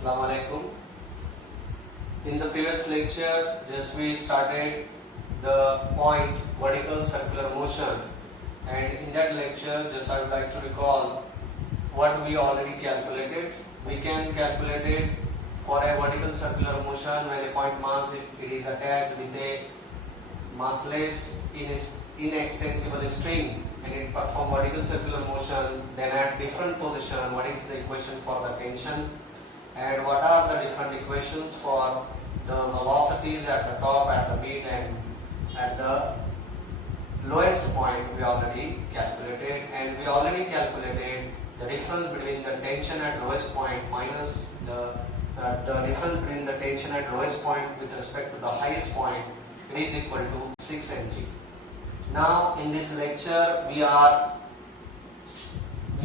Assalamu alaikum. In the previous lecture, just we started the point vertical circular motion, and in that lecture, just I would like to recall what we already calculated. We can calculate it for a vertical circular motion when a point mass it is attached with a massless inextensible string and it performs vertical circular motion. Then at different position, what is the equation for the tension and what are the different equations for the velocities at the top, at the mid and at the lowest point we already calculated, and we already calculated the difference between the tension at lowest point minus the difference between the tension at lowest point with respect to the highest point. It is equal to 6 mg. Now in this lecture we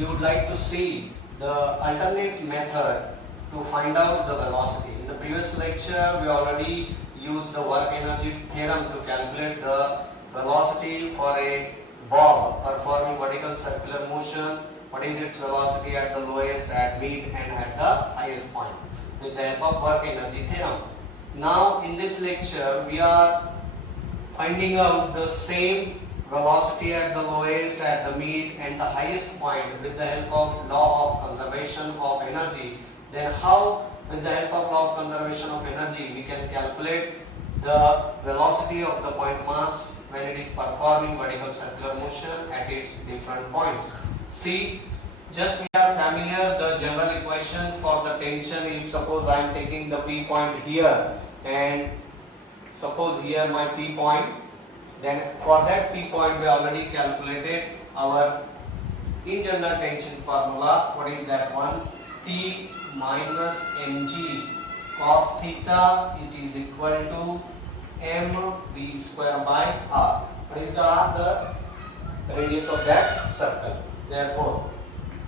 would like to see the alternate method to find out the velocity. In the previous lecture we already used the work energy theorem to calculate the velocity for a ball performing vertical circular motion. What is its velocity at the lowest, at mid and at the highest point with the help of work energy theorem. Now in this lecture we are finding out the same velocity at the lowest, at the mid and the highest point with the help of law of conservation of energy. Then how, with the help of law of conservation of energy, we can calculate the velocity of the point mass when it is performing vertical circular motion at its different points. See, just we are familiar the general equation for the tension. If suppose I am taking the P point here and suppose here my P point, then for that P point we already calculated our in general tension formula. What is that one? T minus mg cos theta, it is equal to mv square by r. What is the r? The radius of that circle. Therefore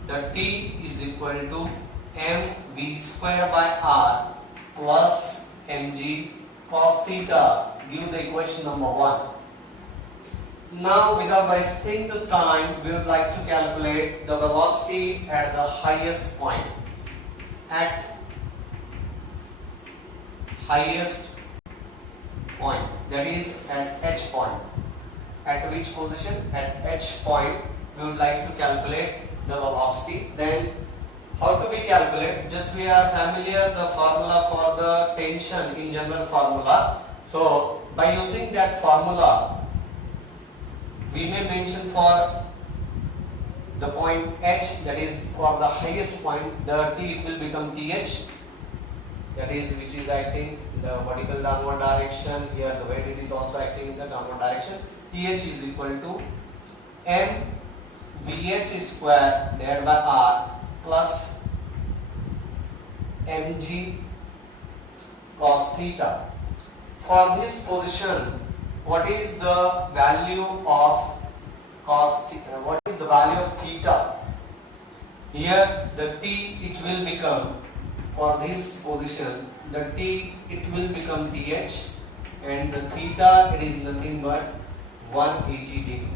the T is equal to mv square by r plus mg cos theta. Give the equation number 1. Now without wasting the time, we would like to calculate the velocity at the highest point. At highest point, that is at H point. At which position? At H point we would like to calculate the velocity. Then how to be calculate? Just we are familiar the formula for the tension in general formula. So by using that formula, we may mention for the point H, that is for the highest point, the T will become TH, that is which is acting in the vertical downward direction. Here the weight it is also acting in the downward direction. TH is equal to m VH square divided by R plus mg cos theta. For this position, what is the value of cos theta? What is the value of theta? Here the T it will become, for this position, the T it will become TH and the theta it is nothing but 180 degree.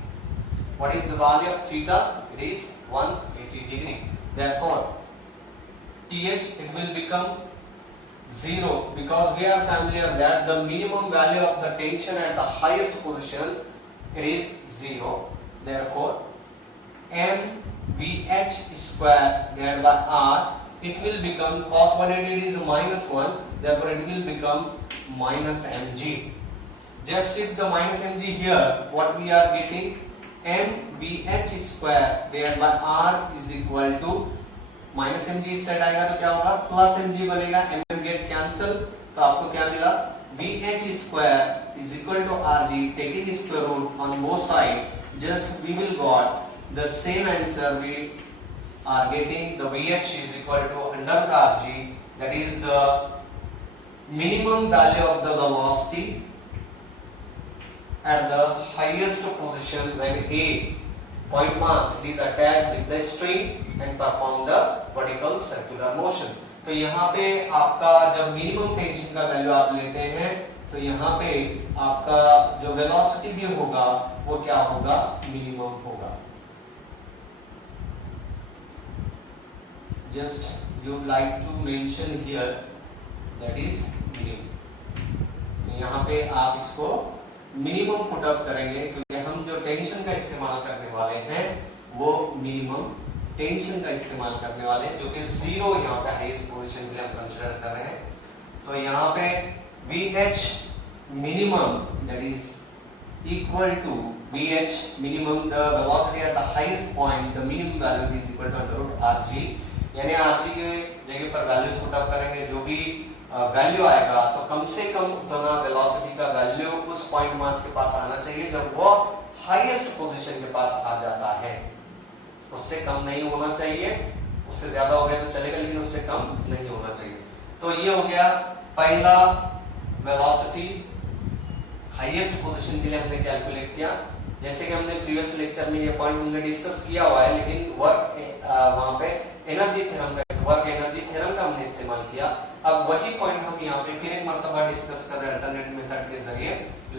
What is the value of theta? It is 180 degree. Therefore TH it will become 0, because we are familiar that the minimum value of the tension at the highest position it is 0. Therefore mVH square divided by R, it will become, cos 180 is minus 1, therefore it will become minus mg. Just shift the minus mg here, what we are getting, mVH square divided by R is equal to minus M G इस side आएगा तो क्या होगा, plus M G बनेगा, M M get cancel, तो आपको क्या मिला, B H square is equal to R G, taking square root on both side, just we will got the same answer. We are getting the V H is equal to under root R G, that is the minimum value of the velocity at the highest position when A point mass is attached with the string and perform the vertical circular motion. तो यहाँ पे आपका जब minimum tension का value आप लेते हैं तो यहाँ पे आपका जो वेलोसिटी भी होगा वो क्या होगा, मिनिमम होगा. just you like to mention here that is minimum। यहाँ पे आप इसको मिनिमम पुट अप करेंगे क्योंकि हम जो टेंशन का इस्तेमाल करने वाले हैं वो मिनिमम टेंशन का इस्तेमाल करने वाले हैं, जो कि 0 यहाँ पे हाईएस्ट पोजीशन के लिए हम कंसीडर कर रहे हैं। तो यहाँ पे VH minimum that is equal to VH minimum, the velocity at the highest point, the minimum value is equal to under root RG। यानी RG के जगह पर वैल्यूज पुट अप करेंगे, जो भी वैल्यू आएगा तो कम से कम उतना वेलोसिटी का वैल्यू उस पॉइंट मास के पास आना चाहिए जब वो हाईएस्ट पोजीशन के पास आ जाता है। उससे कम नहीं होना चाहिए, उससे ज्यादा हो गया तो चलेगा लेकिन उससे कम नहीं होना चाहिए। तो ये हो गया पहला वेलोसिटी हाईएस्ट पोजीशन के लिए हमने कैलकुलेट किया। जैसे कि हमने प्रीवियस लेक्चर में ये पॉइंट हमने डिस्कस किया हुआ है, लेकिन वर्क वहां पे एनर्जी थ्योरम का, वर्क एनर्जी थ्योरम का हमने इस्तेमाल किया। अब वही पॉइंट हम यहाँ पे फिर एक मर्तबा डिस्कस कर रहे हैं अल्टरनेट मेथड के जरिए,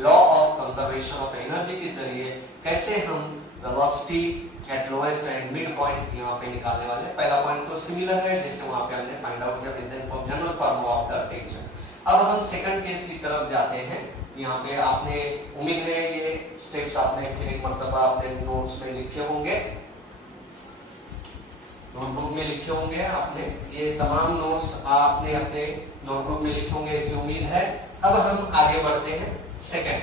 law of conservation of energy के जरिए कैसे हम velocity at lowest and mid point यहाँ पे निकालने वाले हैं। पहला पॉइंट तो सिमिलर है जैसे वहां पे हमने फाइंड आउट किया with the general formula of the tension. अब हम सेकंड केस की तरफ जाते हैं। यहाँ पे आपने उम्मीद है ये स्टेप्स आपने फिर एक मर्तबा अपने नोट्स में लिखे होंगे, नोटबुक में लिखे होंगे आपने, ये तमाम नोट्स आपने अपने नोटबुक में लिखे होंगे ऐसी उम्मीद है। अब हम आगे बढ़ते हैं। Second,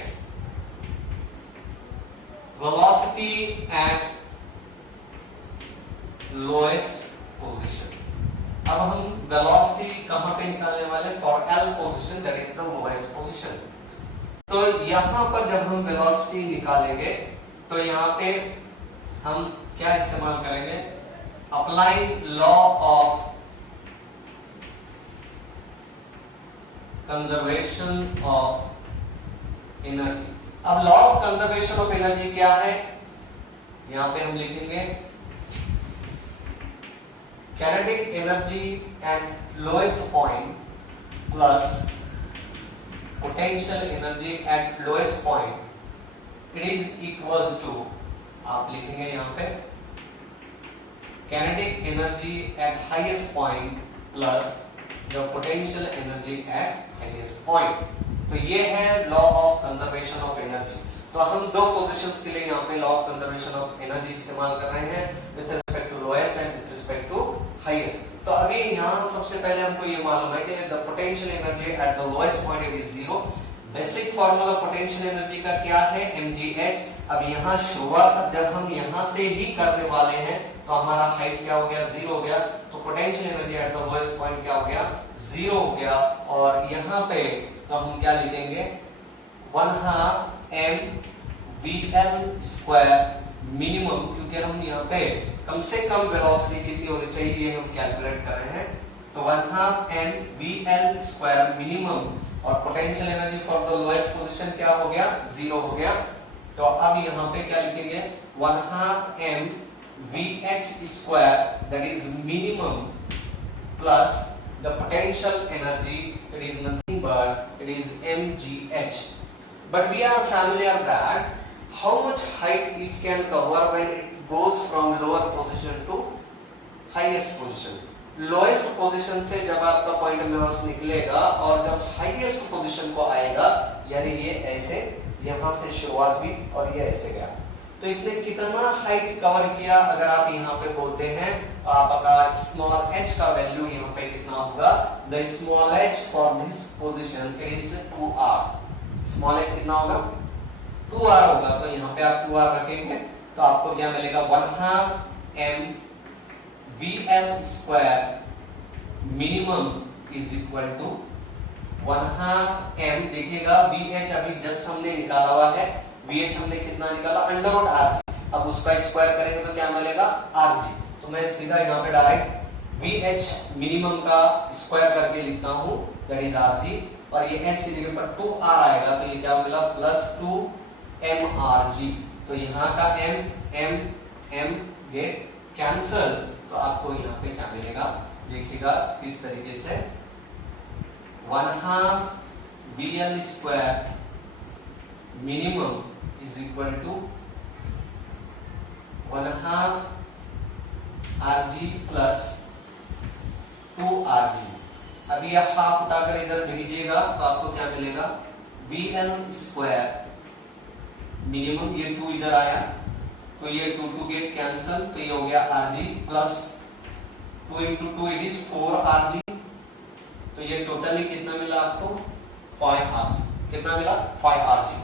velocity at lowest position. अब हम वेलोसिटी कहां पे निकालने वाले? For L position that is the lowest position. तो यहां पर जब हम वेलोसिटी निकालेंगे तो यहां पे हम क्या इस्तेमाल करेंगे? Applying law of conservation of energy. अब law of conservation of energy क्या है? यहां पे हम लिखेंगे kinetic energy at lowest point plus potential energy at lowest point, it is equal to, आप लिखेंगे यहाँ पे kinetic energy at highest point plus the potential energy at highest point। तो ये है law of conservation of energy. तो हम दो पोजीशंस के लिए यहाँ पे law of conservation of energy इस्तेमाल कर रहे हैं with respect to lowest and with respect to highest. तो अभी यहाँ सबसे पहले हमको ये मालूम है कि the potential energy at the lowest point it is 0। Basic formula potential energy का क्या है? mgh। अब यहाँ शुरुआत जब हम यहाँ से ही करने वाले हैं तो हमारा हाइट क्या हो गया? 0 हो गया। तो potential energy at the lowest point क्या हो गया? 0 हो गया। और यहाँ पे तो हम क्या लिखेंगे? 1/2 mvl² मिनिमम, क्योंकि हम यहाँ पे कम से कम वेलोसिटी कितनी होनी चाहिए ये हम कैलकुलेट कर रहे हैं। तो 1/2 mvl² मिनिमम और potential energy for the lowest position क्या हो गया? 0 हो गया। तो अब यहाँ पे क्या लिखेंगे? 1/2 mvh² that is minimum plus the potential energy, it is nothing but it is mgh। But we are familiar that how much height it can cover when it goes from lower position to highest position। Lowest position से जब आपका point mass निकलेगा और जब highest position को आएगा, यानी ये ऐसे यहाँ से शुरुआत हुई और ये ऐसे गया, तो इसने कितना हाइट कवर किया? अगर आप यहाँ पे बोलते हैं तो आपका स्मॉल h का वैल्यू यहाँ पे कितना होगा? The small h for this position is 2r। Small h कितना होगा? 2r होगा। तो यहाँ पे आप 2r रखेंगे तो आपको क्या मिलेगा? 1/2 mvl² minimum is equal to 1/2 m, देखिएगा vh अभी जस्ट हमने निकाला हुआ है, vh हमने कितना निकाला? √rg। अब उसका स्क्वायर करेंगे तो क्या मिलेगा? rg। तो मैं सीधा यहाँ पे डायरेक्ट vh मिनिमम का स्क्वायर करके लिखता हूँ दैट इज rg, और ये h की जगह पर 2r आएगा तो ये क्या मिला? +2 mrg। तो यहाँ का m गेट कैंसल, तो आपको यहाँ पे क्या मिलेगा? देखिएगा किस तरीके से 1/2 vl² minimum is equal to 1/2 rg plus 2rg। अभी आप हाफ उठाकर इधर भेजिएगा तो आपको क्या मिलेगा, VL स्क्वायर मिनिमम, ये 2 इधर आया तो ये 2 गेट कैंसल, तो ये हो गया rg plus 2 into 2 it is 4rg, तो ये टोटली कितना मिला आपको 5rg। कितना मिला 5rg।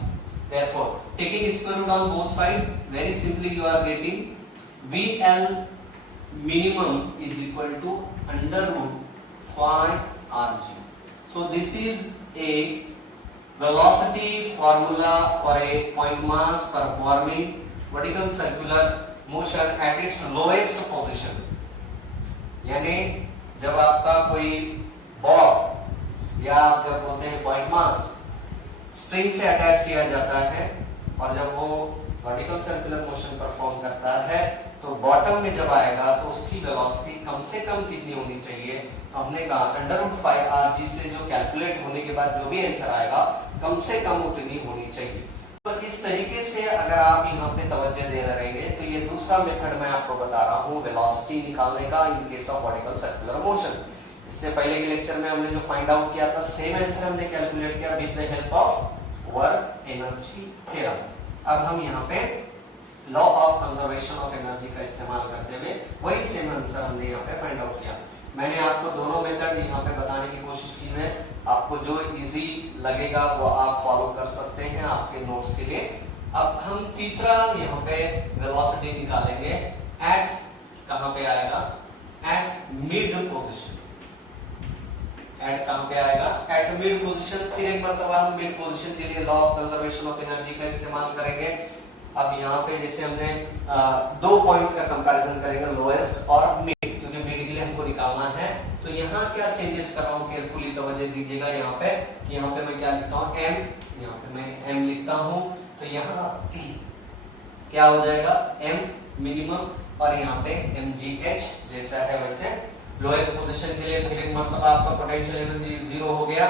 Therefore, taking square root on both sides, very simply you are getting VL minimum is equal to under root 5rg. So this is a velocity formula for a point mass performing vertical circular motion at its lowest position. यानी जब आपका कोई ball या जब बोलते हैं point mass string से attach किया जाता है और जब वो वर्टिकल सर्कुलर मोशन परफॉर्म करता है तो बॉटम में जब आएगा तो उसकी वेलोसिटी कम से कम कितनी होनी चाहिए, तो हमने कहा अंडर रूट 5rg से जो कैलकुलेट होने के बाद जो भी आंसर आएगा कम से कम उतनी होनी चाहिए। तो इस तरीके से अगर आप यहाँ पे तवज्जो दे रहेंगे तो ये दूसरा मेथड मैं आपको बता रहा हूँ वेलोसिटी निकालने का in case of vertical circular motion. इससे पहले के लेक्चर में हमने जो फाइंड आउट किया था सेम आंसर हमने कैलकुलेट किया with the help of work energy theorem. अब हम यहाँ पे law of conservation of energy का इस्तेमाल करते हुए वही सेम आंसर हमने यहाँ पे फाइंड आउट किया। मैंने आपको दोनों मेथड यहाँ पे बताने की कोशिश की है, आपको जो इजी लगेगा वो आप फॉलो कर सकते हैं आपके नोट्स के लिए। अब हम तीसरा यहाँ पे वेलोसिटी निकालेंगे एट, कहां पे आएगा, एट मिड पोजीशन। एट कहां पे आएगा, एट मिड पोजीशन। फिर एक मरतबा हम मिड पोजीशन के लिए law of conservation of energy का इस्तेमाल करेंगे। अब यहाँ पे जैसे हमने दो पॉइंट्स का कंपैरिजन करेंगे लोएस्ट और मिड, क्योंकि मिड के लिए हमको निकालना है। तो यहाँ क्या चेंजेस कर रहा हूँ केयरफुली तवज्जो दीजिएगा। यहाँ पे मैं क्या लिखता हूँ m, यहाँ पे मैं m लिखता हूँ। तो यहाँ क्या हो जाएगा m मिनिमम और यहाँ पे mgh जैसा है वैसे लोएस्ट पोजीशन के लिए। फिर एक मतलब आपका पोटेंशियल एनर्जी 0 हो गया,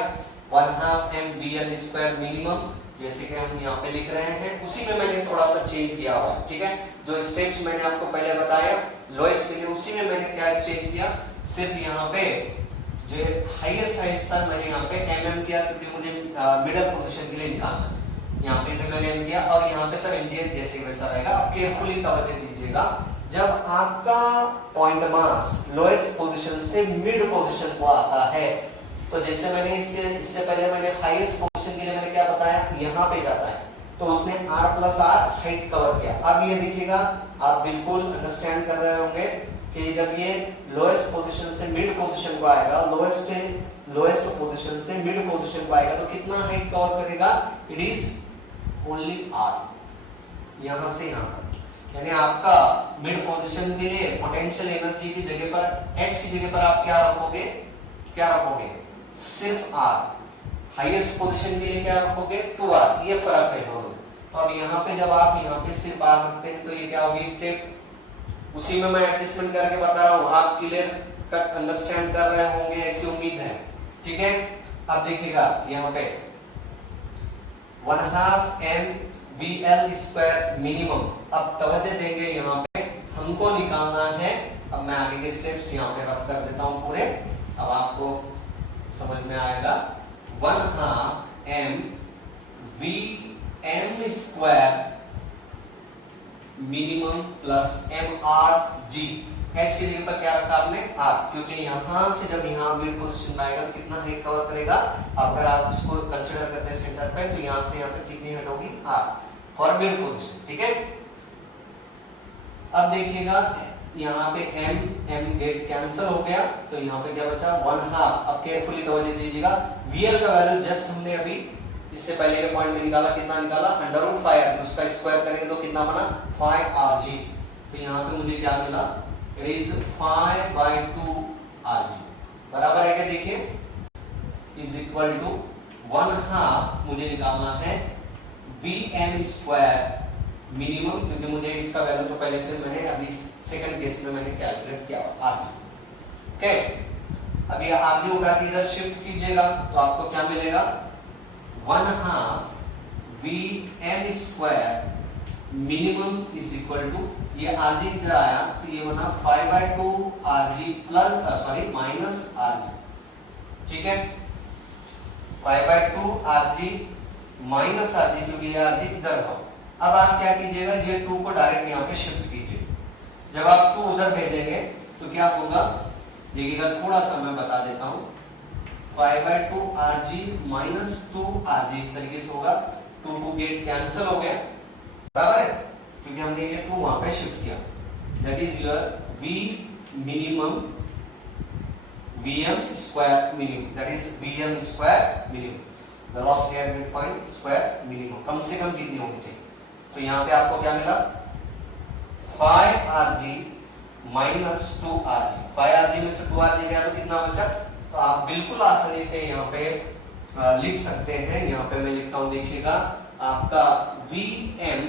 1/2 mvl स्क्वायर मिनिमम जैसे कि हम यहाँ पे लिख रहे हैं। उसी में मैंने थोड़ा सा चेंज किया हुआ है, ठीक है। जो स्टेप्स मैंने आपको पहले बताया लोएस्ट के लिए उसी में मैंने क्या चेंज किया, सिर्फ यहाँ पे जो हाईएस्ट था मैंने यहाँ पे mm किया क्योंकि मुझे मिडल पोजीशन के लिए निकालना है। यहाँ पे मैंने m किया और यहाँ पे तो mgh जैसे वैसा रहेगा। अब केयरफुली तवज्जो दीजिएगा, जब आपका पॉइंट मास लोएस्ट पोजीशन से मिड पोजीशन को आता है तो जैसे मैंने इससे पहले मैंने हाईएस्ट पोजीशन के लिए मैंने क्या बताया, यहाँ पे जाता है तो उसने r plus R height cover किया। अब ये देखिएगा आप बिल्कुल अंडरस्टैंड कर रहे होंगे कि जब ये लोएस्ट पोजीशन से मिड पोजीशन को आएगा, लोएस्ट पोजीशन से मिड पोजीशन को आएगा तो कितना हाइट कवर करेगा, इट इज ओनली r, यहां से यहां तक। यानी आपका मिड पोजीशन के लिए पोटेंशियल एनर्जी की जगह पर h की जगह पर आप क्या रखोगे, सिर्फ r। हाईएस्ट पोजीशन के लिए क्या रखोगे 2r, ये फर्क है दोनों। तो अब यहाँ पे जब आप यहाँ पे सिर्फ r रखते हैं तो ये क्या होगी स्टेप, उसी में मैं एडजस्टमेंट करके बता रहा हूँ, आप क्लियर कट अंडरस्टैंड कर रहे होंगे ऐसी उम्मीद है, ठीक है। अब देखिएगा यहाँ पे 1/2 mvl स्क्वायर मिनिमम। अब तवज्जो देंगे यहाँ पे हमको निकालना है। अब मैं आगे के स्टेप्स यहाँ पे रफ कर देता हूँ पूरे, अब आपको समझ में आएगा। 1/2 mvm square minimum plus mrg, h की जगह पर क्या रखा आपने r, क्योंकि यहां से जब यहाँ मिड पोजीशन में आएगा तो कितना हाइट कवर करेगा। अगर आप इसको कंसीडर करते हैं सेंटर पे तो यहाँ से यहाँ तक कितनी हाइट होगी r फॉर मिड पोजीशन, ठीक है। अब देखिएगा यहाँ पे m गेट कैंसिल हो गया तो यहाँ पे क्या बचा 1/2। अब केयरफुली तवज्जो दीजिएगा, vl का वैल्यू जस्ट हमने अभी इससे पहले के पॉइंट में निकाला, कितना निकाला अंडर रूट 5, उसका स्क्वायर करेंगे तो कितना बना 5rg। तो यहाँ पे मुझे क्या मिला, इट इज 5/2rg बराबर है क्या, देखिए इज इक्वल टू 1/2 मुझे निकालना है vm स्क्वायर मिनिमम, क्योंकि मुझे इसका वैल्यू तो पहले से मैंने अभी सेकंड केस में मैंने कैलकुलेट किया rg, ओके। अभी rg उठा के इधर शिफ्ट कीजिएगा तो आपको क्या मिलेगा 1/2 vm square minimum is equal to ये आरजी किधर आया तो ये बना 5/2 RG plus sorry minus RG, ठीक है 5/2 आरजी माइनस आरजी, क्योंकि ये आरजी इधर था। अब आप क्या कीजिएगा, ये 2 को डायरेक्ट यहाँ पे शिफ्ट कीजिए। जब आप 2 उधर भेजेंगे तो क्या होगा, देखिएगा थोड़ा सा मैं बता देता हूँ। 5/2 आरजी माइनस 2 आरजी इस तरीके से होगा। 2 गेट कैंसिल हो गया, बराबर है, क्योंकि हमने ये 2 वहां पे शिफ्ट किया। That is your V minimum Vm square minimum, that is Vm square minimum, velocity at mid point square minimum कम से कम कितनी होनी चाहिए। तो यहाँ पे आपको क्या मिला 5Rg माइनस 2Rg, 5Rg में से 2Rg गया तो कितना बचा। तो आप बिल्कुल आसानी से यहाँ पे लिख सकते हैं। यहाँ पे मैं लिखता हूँ, देखिएगा आपका Vm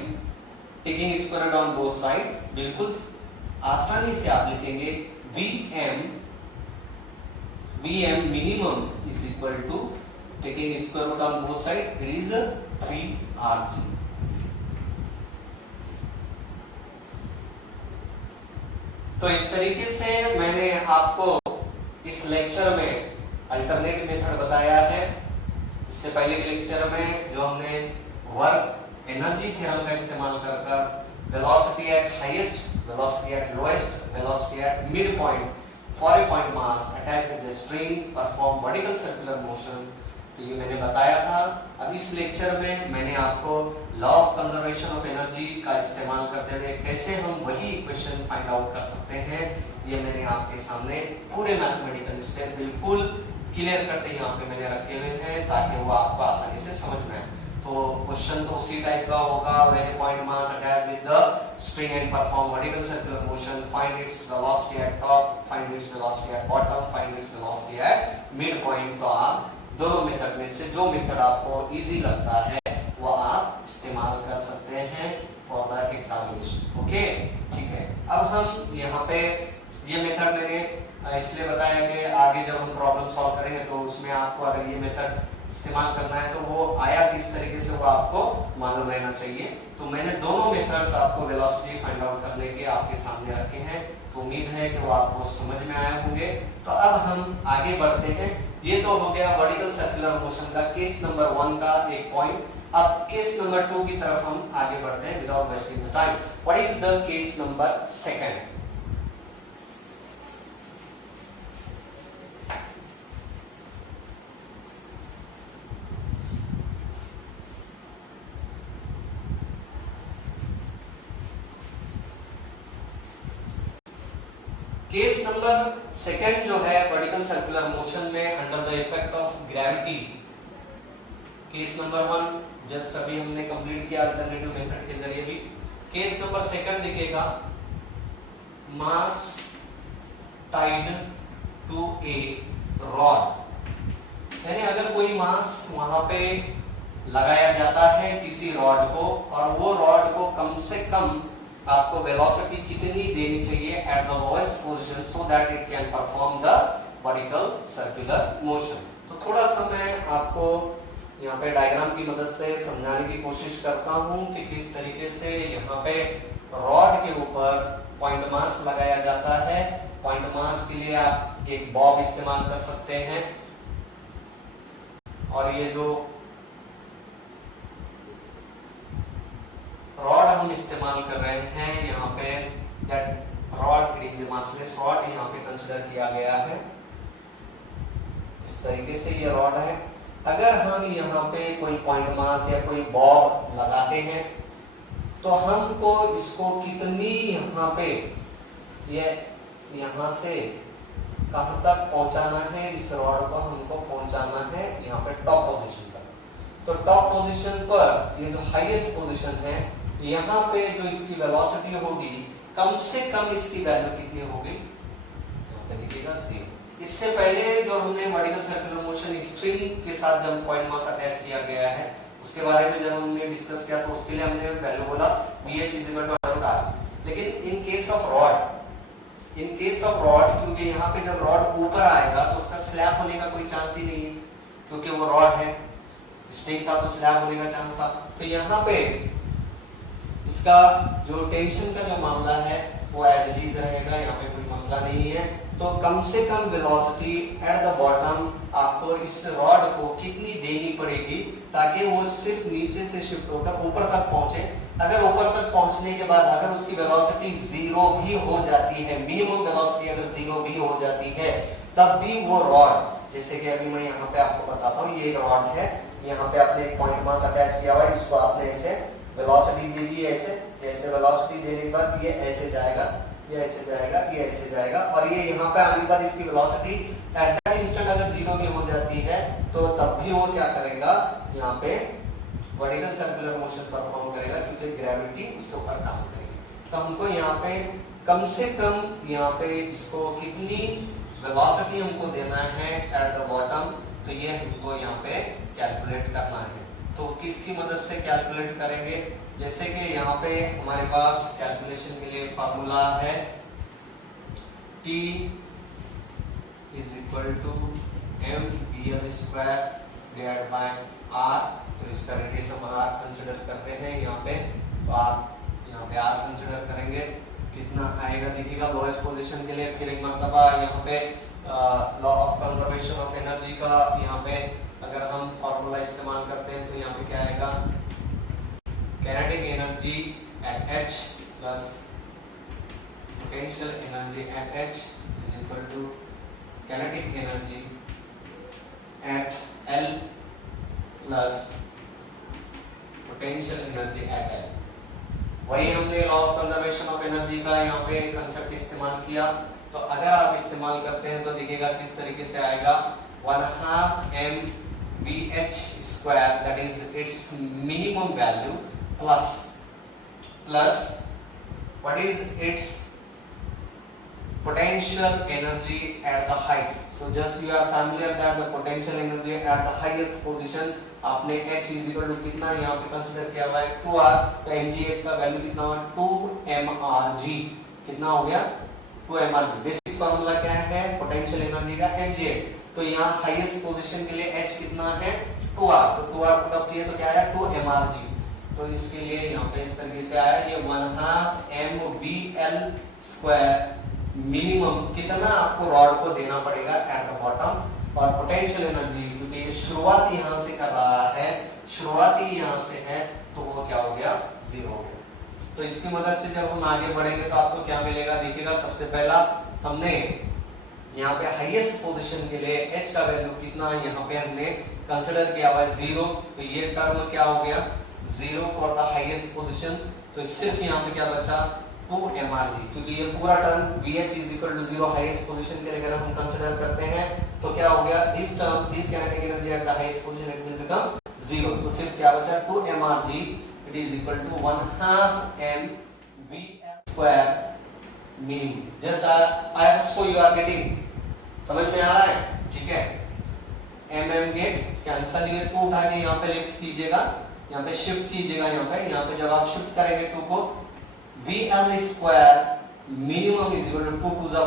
taking square root on both side, बिल्कुल आसानी से आप लिखेंगे Vm minimum is equal to taking square root on both sides, it is 3Rg। तो इस तरीके से मैंने आपको इस लेक्चर में अल्टरनेट मेथड बताया है। इससे पहले के लेक्चर में जो हमने वर्क एनर्जी थ्योरम का इस्तेमाल कर velocity at highest, velocity at lowest, velocity at mid point for a point mass attached with the string perform vertical circular motion, तो ये मैंने बताया था। अब इस लेक्चर में मैंने आपको law of conservation of energy का इस्तेमाल करते हुए कैसे हम वही इक्वेशन फाइंड आउट कर सकते हैं, ये मैंने आपके सामने पूरे मैथमेटिकल स्टेप बिल्कुल क्लियर करते यहाँ पे मैंने रखे हुए हैं, ताकि वो आपको आसानी से समझ में आए। तो क्वेश्चन तो उसी टाइप का होगा, when a point mass attached with the string and perform vertical circular motion, find its velocity at top, find its velocity at bottom, find its velocity at mid point। तो आप दोनों method में से जो method आपको easy लगता है वो आप इस्तेमाल कर सकते हैं फॉर द एग्जामिनेशन। ओके, ठीक है। अब हम यहाँ पे ये मेथड मैंने इसलिए बताया कि आगे जब हम प्रॉब्लम सॉल्व करेंगे तो उसमें आपको अगर ये मेथड इस्तेमाल करना है तो वो आया किस तरीके से वो आपको मालूम रहना चाहिए। तो मैंने दोनों मेथड्स आपको वेलोसिटी फाइंड आउट करने के आपके सामने रखे हैं, तो उम्मीद है कि वो आपको समझ में आए होंगे। तो अब हम आगे बढ़ते हैं। ये तो हो गया वर्टिकल सर्कुलर मोशन का केस नंबर 1 का एक पॉइंट। अब केस नंबर 2 की तरफ हम आगे बढ़ते हैं without wasting the time. What is the case number 2? Case number 2 जो है वर्टिकल सर्कुलर मोशन में under the effect of gravity. Case number 1 just अभी हमने कंप्लीट किया अल्टरनेटिव मेथड के जरिए भी। केस नंबर 2 दिखेगा मास टाइड टू ए रॉड, यानी अगर कोई मास वहां पे लगाया जाता है किसी रॉड को, और वो रॉड को कम से कम आपको वेलोसिटी कितनी देनी चाहिए at the lowest position so that it can perform the vertical circular motion. तो थोड़ा सा मैं आपको यहाँ पे डायग्राम की मदद से समझाने की कोशिश करता हूँ कि किस तरीके से यहाँ पे रॉड के ऊपर पॉइंट मास लगाया जाता है। पॉइंट मास के लिए आप एक बॉब इस्तेमाल कर सकते हैं, और ये जो रॉड हम इस्तेमाल कर रहे हैं यहाँ पे, that rod is a massless rod यहाँ पे कंसीडर किया गया है। इस तरीके से ये रॉड है। अगर हम यहाँ पे कोई पॉइंट मास या कोई बॉब लगाते हैं तो हमको इसको कितनी यहाँ पे ये यहाँ से कहां तक पहुंचाना है, इस रॉड को हमको पहुंचाना है यहाँ पे टॉप पोजीशन पर। तो टॉप पोजीशन पर ये जो हाईएस्ट पोजीशन है, यहाँ पे जो इसकी वेलोसिटी होगी कम से कम इसकी वैल्यू कितनी होगी, देखिएगा 0। इससे पहले जो हमने वर्टिकल सर्कुलर मोशन स्ट्रिंग के साथ जब पॉइंट मास अटैच किया गया है उसके बारे में जब हमने डिस्कस किया तो उसके लिए हमने वैल्यू बोला Vh = R। लेकिन इन केस ऑफ रॉड क्योंकि यहाँ पे जब रॉड ऊपर आएगा तो उसका स्लैब होने का कोई चांस ही नहीं है, क्योंकि वो रॉड है, स्ट्रिंग था तो स्लैब होने का चांस था। तो यहाँ पे इसका जो टेंशन का जो मामला है वो एज इट इज रहेगा, यहाँ पे कोई मसला नहीं है। तो कम से कम वेलोसिटी एट द बॉटम आपको इस रॉड को कितनी देनी पड़ेगी ताकि वो सिर्फ नीचे से शिफ्ट होकर ऊपर तक पहुंचे। अगर ऊपर तक पहुंचने के बाद अगर उसकी वेलोसिटी जीरो भी हो जाती है, मिनिमम वेलोसिटी अगर जीरो भी हो जाती है, तब भी वो रॉड, जैसे कि अभी मैं यहाँ पे आपको बताता हूँ, ये एक रॉड है, यहाँ पे आपने एक पॉइंट मास अटैच किया हुआ है, इसको आपने ऐसे वेलोसिटी दे दी है, ऐसे वेलोसिटी देने के बाद ये ऐसे जाएगा, ये ऐसे जाएगा, ये ऐसे जाएगा, और ये यहाँ पे आने के बाद इसकी वेलोसिटी एट दैट इंस्टेंट अगर जीरो भी हो जाती है तो तब भी वो क्या करेगा, यहाँ पे वर्टिकल सर्कुलर मोशन परफॉर्म करेगा क्योंकि ग्रेविटी उसके ऊपर काम करेगी। तो हमको यहाँ पे कम से कम यहाँ पे इसको कितनी वेलोसिटी हमको देना है एट द बॉटम, तो ये हमको यहाँ पे कैलकुलेट करना है। तो किसकी मदद से कैलकुलेट करेंगे, जैसे कि यहाँ पे हमारे पास कैलकुलेशन के लिए फार्मूला है T is equal to mvl square divide by r। तो इसका रेडियस हम r कंसीडर करते हैं यहाँ पे, तो आप यहाँ पे r कंसीडर करेंगे, कितना आएगा देखिएगा लोएस्ट पोजीशन के लिए। फिर एक मर्तबा यहाँ पे law of conservation of energy का यहाँ पे अगर हम फॉर्मूला इस्तेमाल करते हैं तो यहाँ पे क्या आएगा, kinetic energy at h plus potential energy at h is equal to kinetic energy at L plus potential energy at L। वही हमने law of conservation of energy का यहाँ पे कंसेप्ट इस्तेमाल किया। तो अगर आप इस्तेमाल करते हैं तो देखिएगा किस तरीके से आएगा, 1/2 mvh square that is its minimum value plus what is its potential energy at the height। So just you are familiar that the potential energy at the highest position आपने h is equal to कितना यहाँ पे consider किया हुआ है 2r, तो mgh का value कितना हुआ 2mrg, कितना हो गया 2mrg। बेसिक फार्मूला क्या है पोटेंशियल एनर्जी का mgh। तो यहाँ हाईएस्ट पोजीशन के लिए h कितना है 2r, तो 2r को कब किए तो क्या आया 2mrg। तो इसके लिए यहाँ पे इस तरीके से आया ये 1/2 mvl स्क्वायर मिनिमम कितना आपको रॉड को देना पड़ेगा एट द बॉटम, और पोटेंशियल एनर्जी क्योंकि ये शुरुआत यहाँ से कर रहा है, शुरुआती यहाँ से है, तो वो क्या हो गया जीरो हो गया। तो इसकी मदद से जब हम आगे बढ़ेंगे तो आपको क्या मिलेगा देखिएगा, सबसे पहला हमने यहाँ पे हाईएस्ट पोजीशन के लिए h का वैल्यू कितना यहाँ पे हमने कंसीडर किया हुआ है जीरो, तो ये टर्म क्या हो गया zero for the highest position. तो सिर्फ यहाँ पे क्या बचा 2mrg, क्योंकि ये पूरा term vh is equal to 0 highest position के लिए अगर हम कंसीडर करते हैं तो क्या हो गया this term this kinetic energy at the highest position it will become 0। तो सिर्फ क्या बचा 2mrg it is equal to 1/2 mvl square minimum. Just I hope so you are getting, समझ में आ रहा है, ठीक है। mm गेट कैंसिल, ये 2 उठा के यहाँ पे लिफ्ट कीजिएगा, यहाँ पे शिफ्ट कीजिएगा, यहाँ पे जब आप शिफ्ट करेंगे 2 को VL square minimum is equal to 2 to the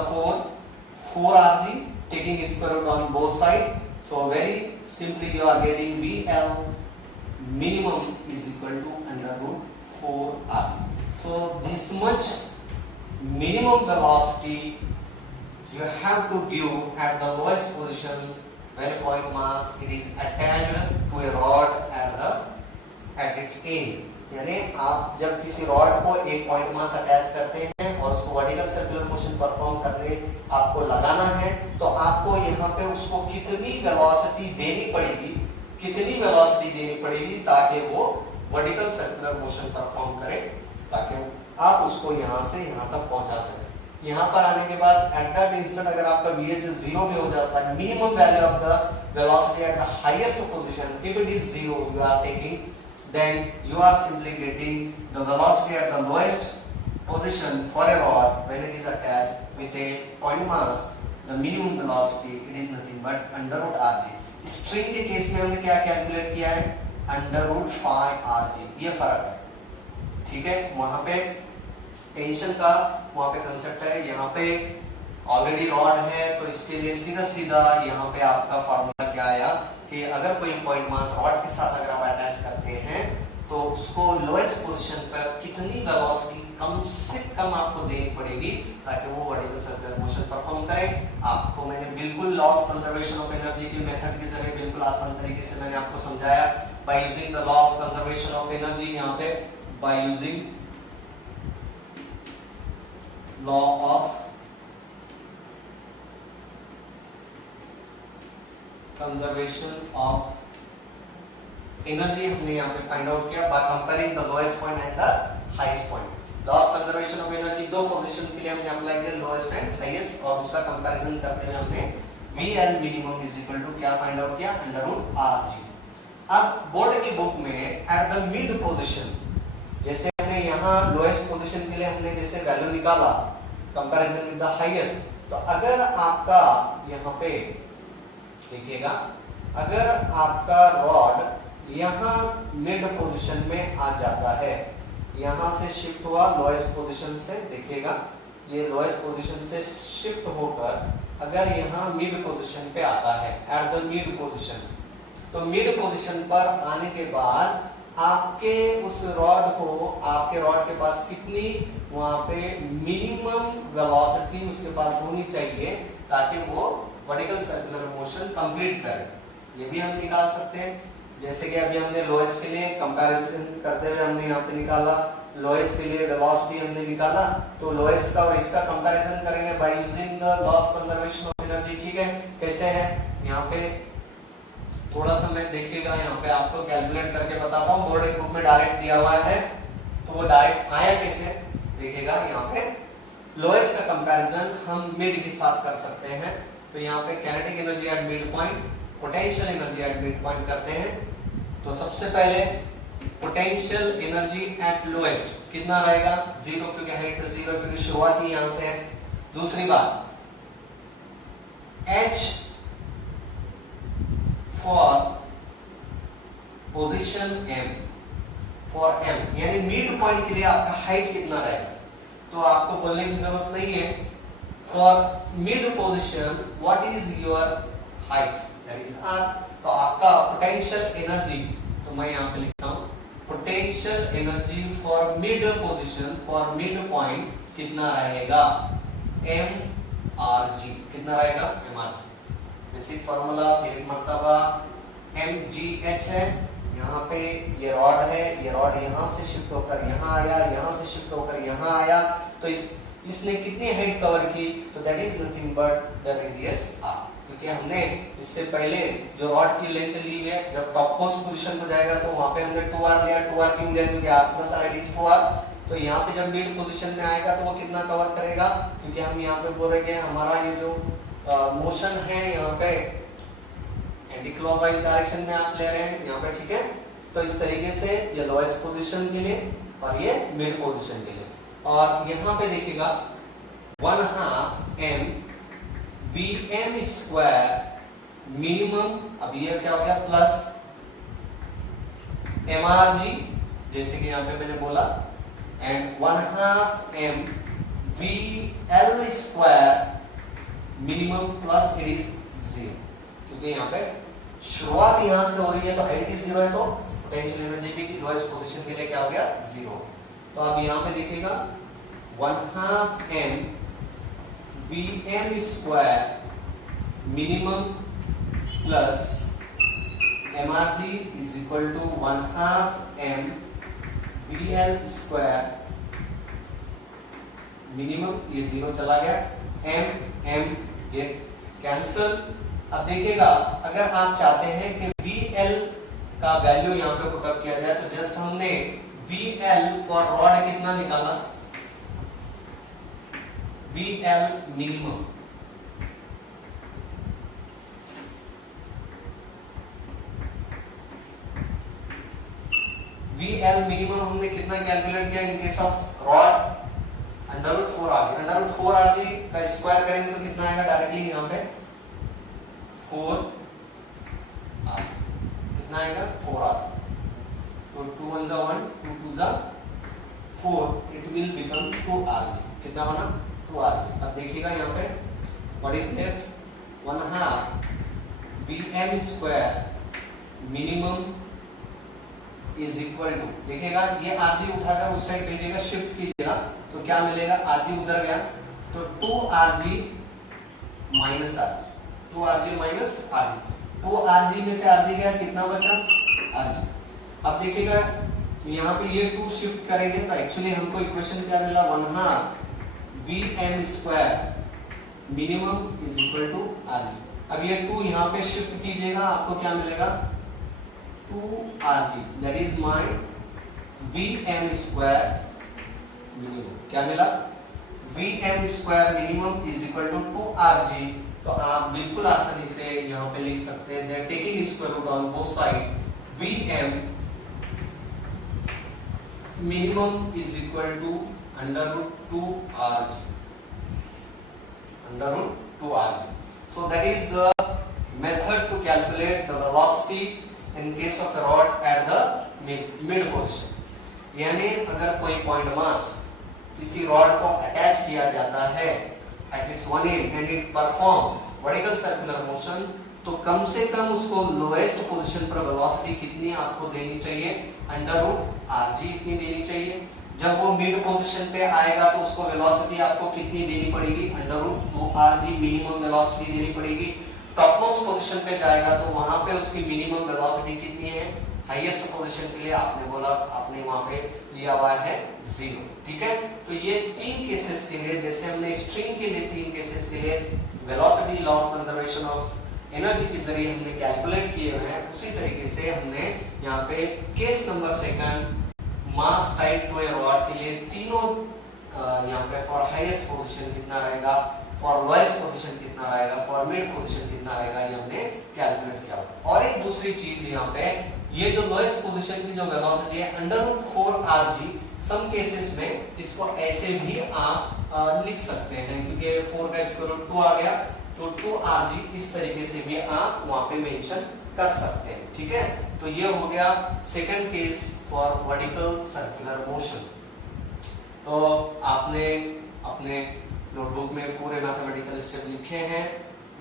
4 RG, taking square root on both sides. So very simply you are getting VL minimum is equal to under root 4 RG. So this much minimum velocity you have to give at the lowest position when point mass it is attached to a rod at its end। यानी आप जब किसी rod को एक point mass attach करते हैं और उसको वर्टिकल सर्कुलर मोशन परफॉर्म करने आपको लगाना है, तो आपको यहाँ पे उसको कितनी वेलोसिटी देनी पड़ेगी ताकि वो वर्टिकल सर्कुलर मोशन परफॉर्म करे, ताकि आप उसको यहाँ से यहाँ तक पहुंचा सकें। यहाँ पर आने के बाद एट दैट इंस्टेंट अगर आपका VH जीरो भी हो जाता है, minimum value of the velocity at the highest position if it is zero you are taking, then you are simply getting the velocity at the lowest position for a rod when it is attached with a point mass, the minimum velocity it is nothing but under root rg। String के case में हमने क्या calculate किया है under root phi rg, ये फर्क है, ठीक है। वहां पे टेंशन का वहां पे कंसेप्ट है, यहाँ पे ऑलरेडी रॉड है, तो इसके लिए सीधा सीधा यहाँ पे आपका फार्मूला क्या आया कि अगर कोई पॉइंट मास रॉड के साथ अगर आप अटैच करते हैं तो उसको लोएस्ट पोजीशन पर कितनी वेलोसिटी कम से कम आपको देनी पड़ेगी ताकि वो वर्टिकल सर्कुलर मोशन परफॉर्म करे। आपको मैंने बिल्कुल law of conservation of energy की मेथड के जरिए बिल्कुल आसान तरीके से मैंने आपको समझाया by using the law of conservation of energy. यहाँ पे by using law of conservation of energy हमने यहाँ पे फाइंड आउट किया by comparing the lowest point and the highest point. Law of conservation of energy दो position के लिए हमने अप्लाई किया, लोएस्ट एंड हाईएस्ट, और उसका कंपैरिजन करते हुए हमने VL minimum is equal to क्या फाइंड आउट किया, √RG। अब बोर्ड की बुक में एट द मिड पोजीशन, जैसे हमने यहाँ लोएस्ट पोजीशन के लिए हमने जैसे वैल्यू निकाला कंपैरिजन विद द हाईएस्ट, तो अगर आपका यहाँ पे देखिएगा, अगर आपका रॉड यहाँ मिड पोजीशन में आ जाता है, यहाँ से शिफ्ट हुआ लोएस्ट पोजीशन से, देखिएगा ये लोएस्ट पोजीशन से शिफ्ट होकर अगर यहाँ मिड पोजीशन पे आता है एट द मिड पोजीशन, तो मिड पोजीशन पर आने के बाद आपके उस रॉड को, आपके रॉड के पास कितनी वहां पे मिनिमम वेलोसिटी उसके पास होनी चाहिए ताकि वो वर्टिकल सर्कुलर मोशन कंप्लीट करे। ये भी हम निकाल सकते हैं, जैसे कि अभी हमने लोएस्ट के लिए कंपैरिजन करते हुए हमने यहाँ पे निकाला, लोएस्ट के लिए वेलोसिटी हमने निकाला, तो लोएस्ट का और इसका कंपैरिजन करेंगे by using the law of conservation of energy. ठीक है, कैसे है, यहाँ पे थोड़ा सा मैं देखिएगा, यहाँ पे आपको कैलकुलेट करके बताता हूँ, बोर्ड बुक में डायरेक्ट दिया हुआ है, तो वो डायरेक्ट आया कैसे, देखिएगा यहाँ पे लोएस्ट का कंपैरिजन हम मिड के साथ कर सकते हैं। तो यहाँ पे kinetic energy eight mid point, potential energy at mid point करते हैं। तो सबसे पहले पोटेंशियल एनर्जी एट लोएस्ट कितना रहेगा, 0, क्योंकि हाइट 0, क्योंकि शुरुआत ही यहां से है। दूसरी बात H for position M, for M यानी मिड पॉइंट के लिए आपका हाइट कितना रहेगा, तो आपको बोलने की जरूरत नहीं है। For mid position what is your height, that is R। तो आपका पोटेंशियल एनर्जी, तो मैं यहाँ पे लिखता हूँ potential energy for mid position, for mid point कितना रहेगा, mRg, कितना रहेगा, mRg। बेसिक फार्मूला फिर एक मर्तबा mgh है, यहाँ पे ये रॉड है, ये रॉड यहाँ से शिफ्ट होकर यहाँ आया, यहाँ से शिफ्ट होकर यहाँ आया, तो इसने कितनी हाइट कवर की, तो that is nothing but the radius r। क्योंकि हमने इससे पहले जो रॉड की लेंथ ली है, जब टॉप मोस्ट पोजीशन पर जाएगा तो वहां पे हमने 2r लिया, 2r क्यों लिया, क्योंकि r plus r is 4r। तो यहाँ पे जब मिड पोजीशन में आएगा तो वो कितना कवर करेगा, क्योंकि हम यहाँ पे बोल रहे हैं हमारा ये जो मोशन है यहाँ पे एंटी क्लॉकवाइज डायरेक्शन में आप ले रहे हैं यहाँ पे, ठीक है। तो इस तरीके से ये लोएस्ट पोजीशन के लिए और ये मिड पोजीशन के लिए, और यहाँ पे देखिएगा 1/2 m Vm स्क्वायर मिनिमम, अब ये क्या हो गया, प्लस mRg, जैसे कि यहाँ पे मैंने बोला, and 1/2 m VL square minimum plus it is 0, क्योंकि यहाँ पे शुरुआत यहाँ से हो रही है तो हाइट ही 0 है, तो पोटेंशियल एनर्जी भी लोएस्ट पोजीशन के लिए क्या हो गया, 0। तो अब यहाँ पे देखिएगा 1/2 m Vm square minimum plus mRg is equal to 1/2 m VL square minimum, ये 0 चला गया, m ये कैंसल। अब देखिएगा अगर आप चाहते हैं कि VL का वैल्यू यहाँ पे पुटअप किया जाए, तो जस्ट हमने VL फॉर रॉड कितना निकाला, VL मिनिमम, VL मिनिमम हमने कितना कैलकुलेट किया in case of rod, √4Rg, √4Rg का स्क्वायर करेंगे तो कितना आएगा डायरेक्टली यहाँ पे 4R, कितना आएगा 4R, तो 2 1 जा 1, 2 2 जा 4, इट विल बिकम 2Rg, कितना बना 2Rg। अब देखिएगा यहाँ पे what is left, 1/2 Vm square minimum is equal to, देखिएगा ये आरजी उठाकर उस साइड भेजिएगा, शिफ्ट कीजिएगा तो क्या मिलेगा, आरजी उधर गया तो 2rg minus RG, 2rg minus RG, 2rg में से आरजी गया, कितना बचा आरजी। अब देखिएगा यहाँ पे ये 2 शिफ्ट करेंगे तो एक्चुअली हमको इक्वेशन क्या मिला, 1/2 Vm square minimum is equal to RG. अब ये 2 यहाँ पे शिफ्ट कीजिएगा, आपको क्या मिलेगा 2rg, that is my Vm square minimum, क्या मिला Vm square minimum is equal to 2rg। तो आप बिल्कुल आसानी से यहाँ पे लिख सकते हैं that taking square root on both side Vm मिनिमम is equal to under root 2rg, under root 2rg। So that is the method to calculate the velocity in case of the rod at the mid position। यानी अगर कोई point mass किसी rod को attach किया जाता है at its one end and it perform vertical circular motion, तो कम से कम उसको लोएस्ट पोजीशन पर वेलोसिटी कितनी आपको देनी चाहिए, अंडर रूट आरजी इतनी देनी चाहिए। जब वो मिड पोजीशन पे आएगा तो उसको वेलोसिटी आपको कितनी देनी पड़ेगी, under root 2rg minimum velocity देनी पड़ेगी। टॉप मोस्ट पोजीशन पे जाएगा तो वहां पे उसकी मिनिमम वेलोसिटी कितनी है, हाईएस्ट पोजीशन के लिए आपने बोला, आपने वहां पे लिया हुआ है 0, ठीक है। तो ये 3 केसेस के लिए, जैसे हमने स्ट्रिंग के लिए 3 केसेस के लिए velocity law of conservation of energy के जरिए हमने कैलकुलेट किए हुए हैं, उसी तरीके से हमने यहाँ पे केस नंबर सेकंड मास टाइप टू ए रॉड के लिए तीनों यहाँ पे फॉर हाईएस्ट पोजीशन कितना रहेगा, फॉर लोएस्ट पोजीशन कितना रहेगा, फॉर मिड पोजीशन कितना रहेगा, ये हमने कैलकुलेट किया। और एक दूसरी चीज यहाँ पे, ये जो लोएस्ट पोजीशन की जो वेलोसिटी है under root 4rg, some cases में इसको ऐसे भी आप लिख सकते हैं, क्योंकि 4 का स्क्वायर रूट 2 आ गया तो 2rg इस तरीके से भी आप वहां पे मेंशन कर सकते हैं, ठीक है। तो ये हो गया second case for vertical circular motion. तो आपने अपने नोटबुक में पूरे मैथमेटिकल स्टेप लिखे हैं,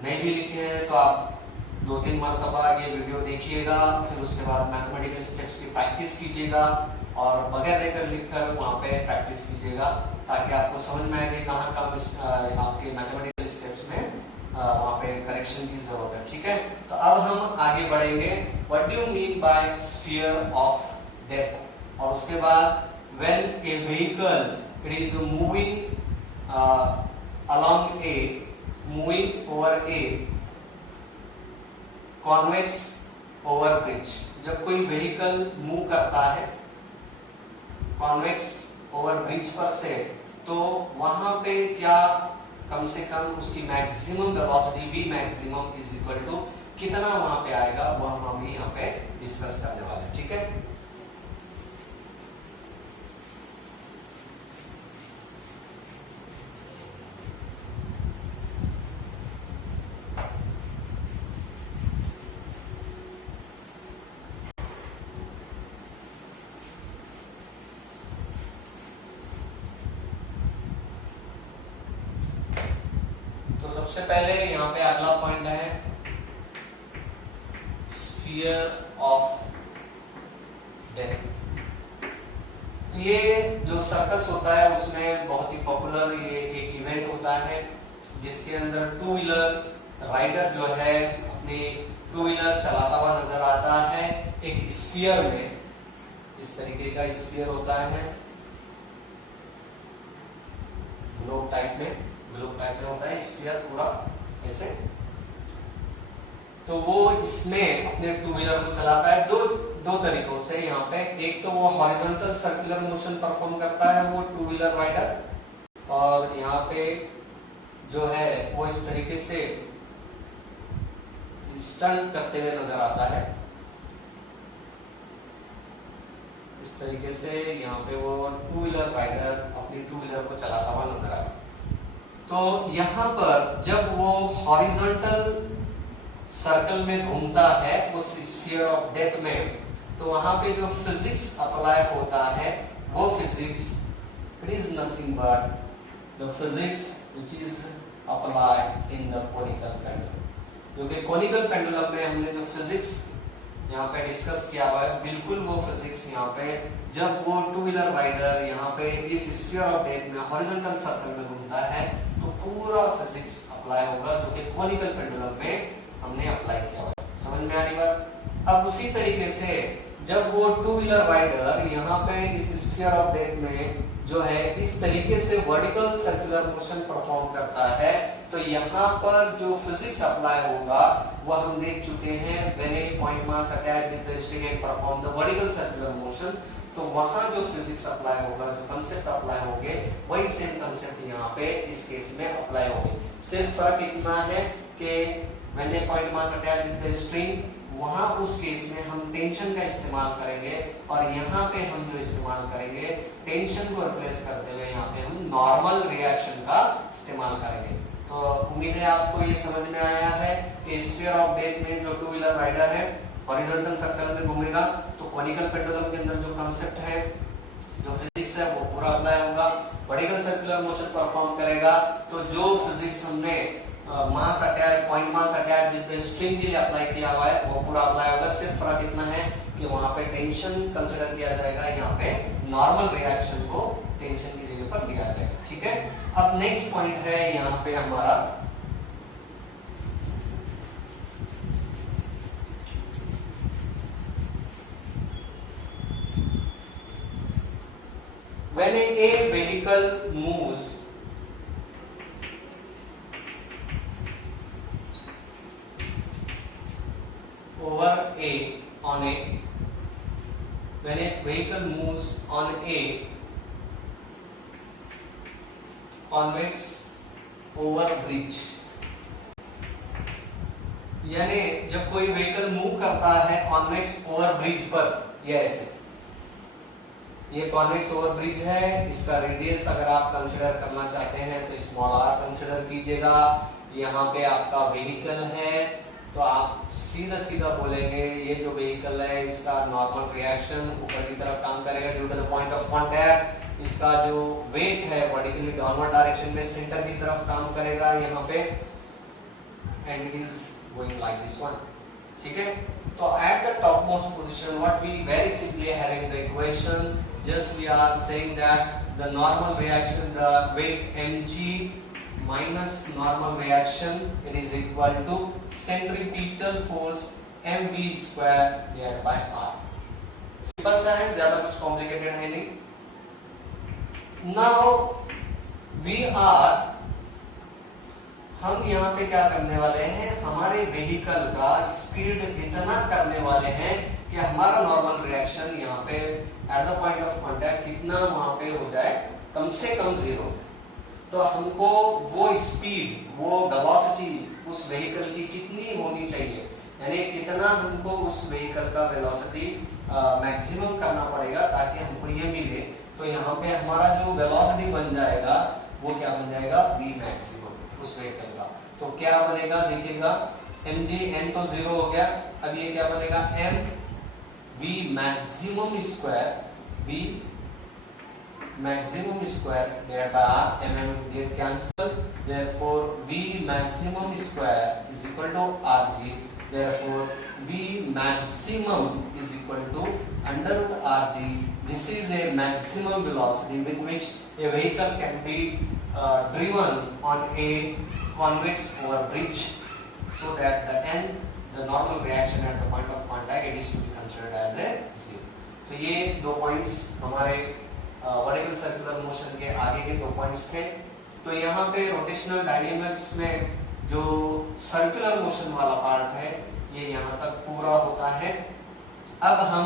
नहीं भी लिखे हैं तो आप 2-3 मरतबा ये वीडियो देखिएगा, फिर उसके बाद मैथमेटिकल स्टेप्स की प्रैक्टिस कीजिएगा और बगैर लेकर लिखकर वहां पे प्रैक्टिस कीजिएगा, ताकि आपको समझ में आए कि कहाँ कहाँ आपके मैथमेटिकल स्टेप्स में वहां पे करेक्शन की जरूरत है, ठीक है। तो अब हम आगे बढ़ेंगे, what do you mean by sphere of depth, और उसके बाद when A vehicle it is moving along a moving over a convex over bridge, जब कोई व्हीकल मूव करता है कॉन्वेक्स ओवर ब्रिज पर से, तो वहां पे क्या कम से कम उसकी मैक्सिमम वेलोसिटी भी मैक्सिमम इज इक्वल टू कितना वहां पे आएगा, वह हम यहाँ पे डिस्कस करने वाले हैं, ठीक है। सबसे पहले यहाँ पे अगला पॉइंट है स्फीयर ऑफ डेप्थ। ये जो सर्कस होता है उसमें बहुत ही पॉपुलर ये एक इवेंट होता है, जिसके अंदर 2 व्हीलर राइडर जो है अपनी 2 व्हीलर चलाता हुआ नजर आता है एक स्फीयर में, इस तरीके का स्फीयर होता है, ग्लोब टाइप में होता है स्फीयर पूरा ऐसे। तो वो इसमें अपने 2 व्हीलर को चलाता है दो तरीकों से यहाँ पे, एक तो वो हॉरिजॉन्टल सर्कुलर मोशन परफॉर्म करता है वो 2 व्हीलर राइडर, और यहाँ पे जो है वो इस तरीके से स्टंट करते हुए नजर आता है, इस तरीके से यहाँ पे वो 2 व्हीलर राइडर अपनी 2 व्हीलर को चलाता हुआ नजर आता है। तो यहाँ पर जब वो हॉरिजॉन्टल सर्कल में घूमता है उस स्फीयर ऑफ डेप्थ में, तो वहां पे जो फिजिक्स अप्लाई होता है वो physics it is nothing but the physics which is applied in the conical pendulum. क्योंकि कोनिकल पेंडुलम में हमने जो फिजिक्स यहाँ पे डिस्कस किया हुआ है, बिल्कुल वो फिजिक्स यहाँ पे जब वो टू व्हीलर राइडर यहाँ पे इस स्फीयर ऑफ डेथ में हॉरिजॉन्टल सर्कल में घूमता है तो पूरा फिजिक्स अप्लाई होगा जो कि कॉनिकल पेंडुलम में हमने अप्लाई किया हुआ है। समझ में आ रही बात? अब उसी तरीके से जब वो टू व्हीलर राइडर यहाँ पे इस स्फीयर ऑफ डेथ में जो है इस तरीके से वर्टिकल सर्कुलर मोशन परफॉर्म करता है तो यहाँ पर जो फिजिक्स अप्लाई होगा वो हम देख चुके हैं when A point mass attach with the string and perform the vertical circular motion. तो वहां जो फिजिक्स अप्लाई होगा, जो कांसेप्ट अप्लाई होंगे, वही सेम कांसेप्ट यहाँ पे इस केस में अप्लाई होंगे। सिर्फ फर्क इतना है कि when A point mass attach with the string, वहां उस केस में हम टेंशन का इस्तेमाल करेंगे और यहाँ पे हम जो इस्तेमाल करेंगे टेंशन को रिप्लेस करते हुए यहाँ पे हम नॉर्मल रिएक्शन का इस्तेमाल करेंगे। तो उम्मीद है आपको ये समझ में आया है कि स्फीयर ऑफ डेथ में जो टू व्हीलर राइडर है हॉरिजॉन्टल सर्कल में घूमेगा तो कॉनिकल पेंडुलम के अंदर जो कांसेप्ट है, जो फिजिक्स है वो पूरा अप्लाई होगा। वर्टिकल सर्कुलर मोशन परफॉर्म करेगा तो जो फिजिक्स हमने मास attach, point mass attach with the string के लिए अप्लाई किया हुआ है वो पूरा अप्लाई होगा। सिर्फ फर्क इतना है कि वहां पे टेंशन कंसीडर किया जाएगा, यहाँ पे नॉर्मल रिएक्शन को टेंशन की जगह पर लिया जाएगा। ठीक है, अब नेक्स्ट पॉइंट है यहाँ पे हमारा when a vehicle moves over a on a when a vehicle moves on a convex over bridge, यानी जब कोई व्हीकल मूव करता है कॉन्वेक्स ओवर ब्रिज पर, ये ऐसे, ये कॉन्वेक्स ओवर ब्रिज है, इसका रेडियस अगर आप कंसीडर करना चाहते हैं तो स्मॉल आर कंसीडर कीजिएगा। यहाँ पे आपका व्हीकल है तो आप सीधा सीधा बोलेंगे ये जो व्हीकल है इसका नॉर्मल रिएक्शन ऊपर की तरफ काम करेगा due to the point of contact. इसका जो वेट है वर्टिकली डाउनवर्ड डायरेक्शन में सेंटर की तरफ काम करेगा यहाँ पे, and it is going like this one. ठीक है, तो at the top most position what we very simply having the equation, just we are saying that the normal reaction, the weight mg minus normal reaction, it is equal to centripetal force mv square divided by r। Simple सा है, ज्यादा कुछ complicated है नहीं। Now we are, हम यहाँ पे क्या करने वाले हैं, हमारे व्हीकल का स्पीड इतना करने वाले हैं कि हमारा नॉर्मल रिएक्शन यहाँ पे at the point of contact कितना वहां पे हो जाए, कम से कम 0। तो हमको वो स्पीड, वो वेलोसिटी उस व्हीकल की कितनी होनी चाहिए, यानी कितना हमको उस व्हीकल का वेलोसिटी मैक्सिमम करना पड़ेगा ताकि हमको ये मिले। तो यहाँ पे हमारा जो वेलोसिटी बन जाएगा वो क्या बन जाएगा, v मैक्सिमम उस व्हीकल का। तो क्या बनेगा देखिएगा, mg, n तो 0 हो गया, अब ये क्या बनेगा, m v maximum square, v maximum square divided by r, mm get cancel, therefore v maximum square is equal to rg, therefore v maximum is equal to under root rg। This is a maximum velocity with which a vehicle can be driven on a convex over bridge, so that the n, the normal reaction at the point of contact, it is to be considered as a 0। तो ये दो points हमारे vertical circular motion के आगे के दो points थे। तो यहाँ पे रोटेशनल डायनेमिक्स में जो सर्कुलर मोशन वाला पार्ट है ये यहाँ तक पूरा होता है। अब हम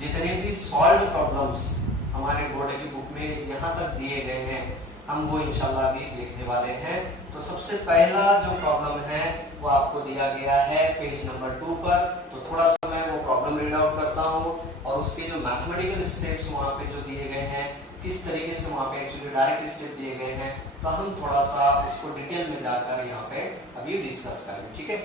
जितने भी सॉल्व प्रॉब्लम्स हमारे बोर्ड की बुक में यहाँ तक दिए गए हैं हम वो इंशाल्लाह भी देखने वाले हैं। तो सबसे पहला जो प्रॉब्लम है वो आपको दिया गया है पेज नंबर 2 पर। तो थोड़ा सा मैं वो प्रॉब्लम रीड आउट करता हूँ और उसके जो मैथमेटिकल स्टेप्स वहाँ पे जो दिए गए हैं, किस तरीके से वहाँ पे एक्चुअली डायरेक्ट स्टेप दिए गए हैं, तो हम थोड़ा सा उसको डिटेल में जाकर यहाँ पे अभी डिस्कस करेंगे। ठीक है,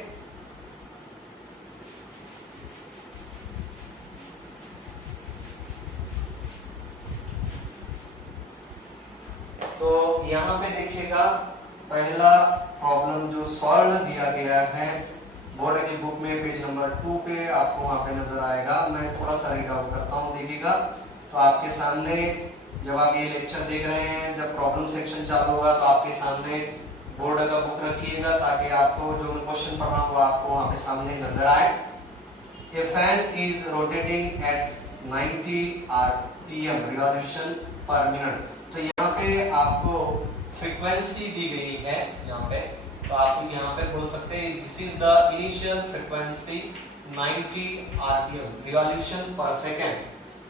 तो यहाँ पे देखिएगा पहला प्रॉब्लम जो सॉल्व दिया गया है बोर्ड की बुक में पेज नंबर 2 पे आपको वहां पे नजर आएगा। मैं थोड़ा सा रीड आउट करता हूँ, देखिएगा। तो आपके सामने जब आप ये लेक्चर देख रहे हैं, जब प्रॉब्लम सेक्शन चालू होगा तो आपके सामने बोर्ड का बुक रखिएगा ताकि आपको जो मैं क्वेश्चन पढ़ रहा हूँ वो आपको वहां पे सामने नजर आए। A fan is rotating at 90 rpm revolution per minute। तो यहाँ पे आपको फ्रीक्वेंसी दी गई है यहाँ पे, तो आप यहाँ पे बोल सकते हैं this is the initial frequency 90 rpm revolution पर सेकेंड।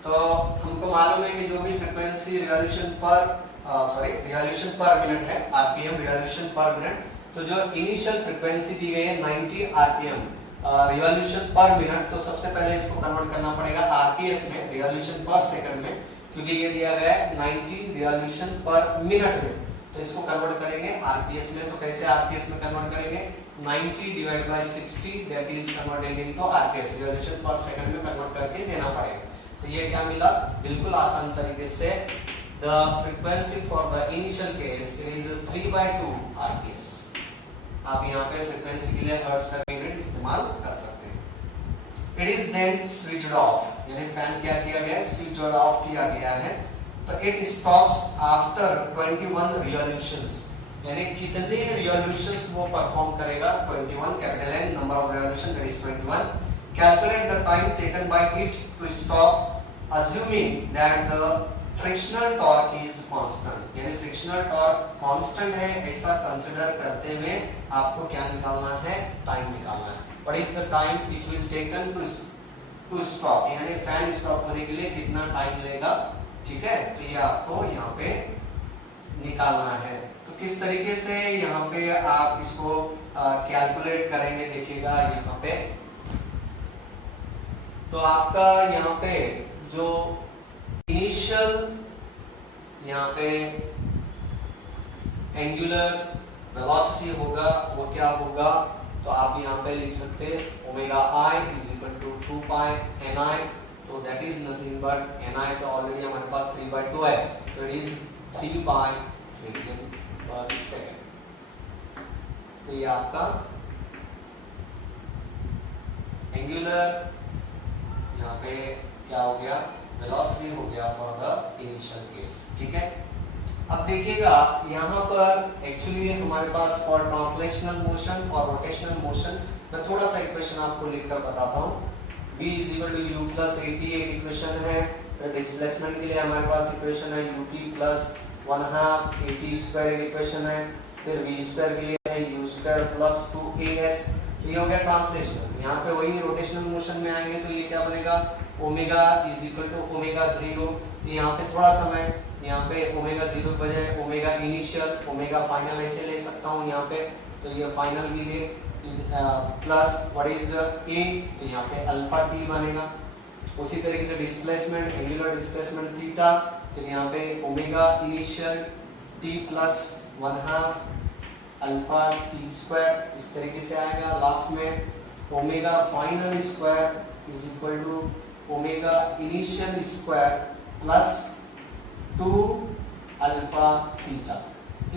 तो हमको मालूम है कि जो भी फ्रीक्वेंसी रिवॉल्यूशन पर मिनट है, आरपीएम रिवॉल्यूशन पर मिनट, तो जो इनिशियल फ्रीक्वेंसी दी गई है 90 आरपीएम रिवॉल्यूशन पर मिनट, तो सबसे पहले इसको कन्वर्ट करना पड़ेगा आरपीएस में, रिवॉल्यूशन पर सेकंड में, क्योंकि ये दिया गया है 90 रिवॉल्यूशन पर मिनट में। तो इसको कन्वर्ट करेंगे आरपीएस में। तो कैसे आरपीएस में कन्वर्ट करेंगे? 90 divide by 60 that is converted into RPS, revolution पर सेकंड में कन्वर्ट करके देना पड़ेगा। तो ये क्या मिला? बिल्कुल आसान तरीके से the frequency for the initial case it is 3/2 rps। आप यहाँ पे फ्रीक्वेंसी के लिए हर्ट्ज का यूनिट इस्तेमाल कर सकते हैं। It is then switched off, यानी फैन क्या किया गया? स्विच ऑफ किया गया है। तो it stops after 21 revolutions, यानी कितने revolutions वो परफॉर्म करेगा? 21, capital N, number of revolution that is 21। Calculate the time taken by it to stop, assuming that the frictional torque is constant, यानी frictional torque constant है ऐसा consider करते हुए आपको क्या निकालना है? टाइम निकालना है। What is the time it will taken to stop, यानी फैन स्टॉप होने के लिए कितना टाइम लेगा? ठीक है, तो ये आपको यहाँ पे निकालना है। तो किस तरीके से यहाँ पे आप इसको कैलकुलेट करेंगे, देखिएगा यहाँ पे। तो आपका यहाँ पे जो इनिशियल यहाँ पे एंगुलर वेलोसिटी होगा वो क्या होगा? तो आप यहाँ पे लिख सकते हैं omega I is equal to 2 pi N I. तो that is nothing but N I तो ऑलरेडी हमारे पास 3/2 है, तो it is 3 pi radian per second. तो ये आपका एंगुलर यहाँ पे क्या हो गया? वेलोसिटी हो गया फॉर द इनिशियल केस। ठीक है, अब देखिएगा यहाँ पर एक्चुअली हमारे पास फॉर ट्रांसलेशनल मोशन और रोटेशनल मोशन, मैं थोड़ा सा इक्वेशन आपको लिखकर बताता हूँ। v is equal to u plus at एक इक्वेशन है। डिस्प्लेसमेंट के लिए हमारे पास इक्वेशन है ut plus 1/2 at square equation है। फिर v स्क्वायर के लिए है u स्क्वायर plus 2as। ये हो गया ट्रांसलेशनल। यहाँ पे वही रोटेशनल मोशन में आएंगे तो ये क्या बनेगा? Omega is equal to omega 0। यहाँ पे थोड़ा समय, यहाँ पे ओमेगा 0 के बजाय ओमेगा इनिशियल, ओमेगा फाइनल ऐसे ले सकता हूँ यहाँ पे। तो ये फाइनल के लिए प्लस व्हाट इज ए, तो यहाँ पे अल्फा टी बनेगा। उसी तरीके से डिस्प्लेसमेंट, एंगुलर डिस्प्लेसमेंट थीटा, तो यहाँ पे omega initial T plus 1/2 alpha T square, इस तरीके से आएगा। लास्ट में omega final square is equal to omega initial square plus 2 alpha theta.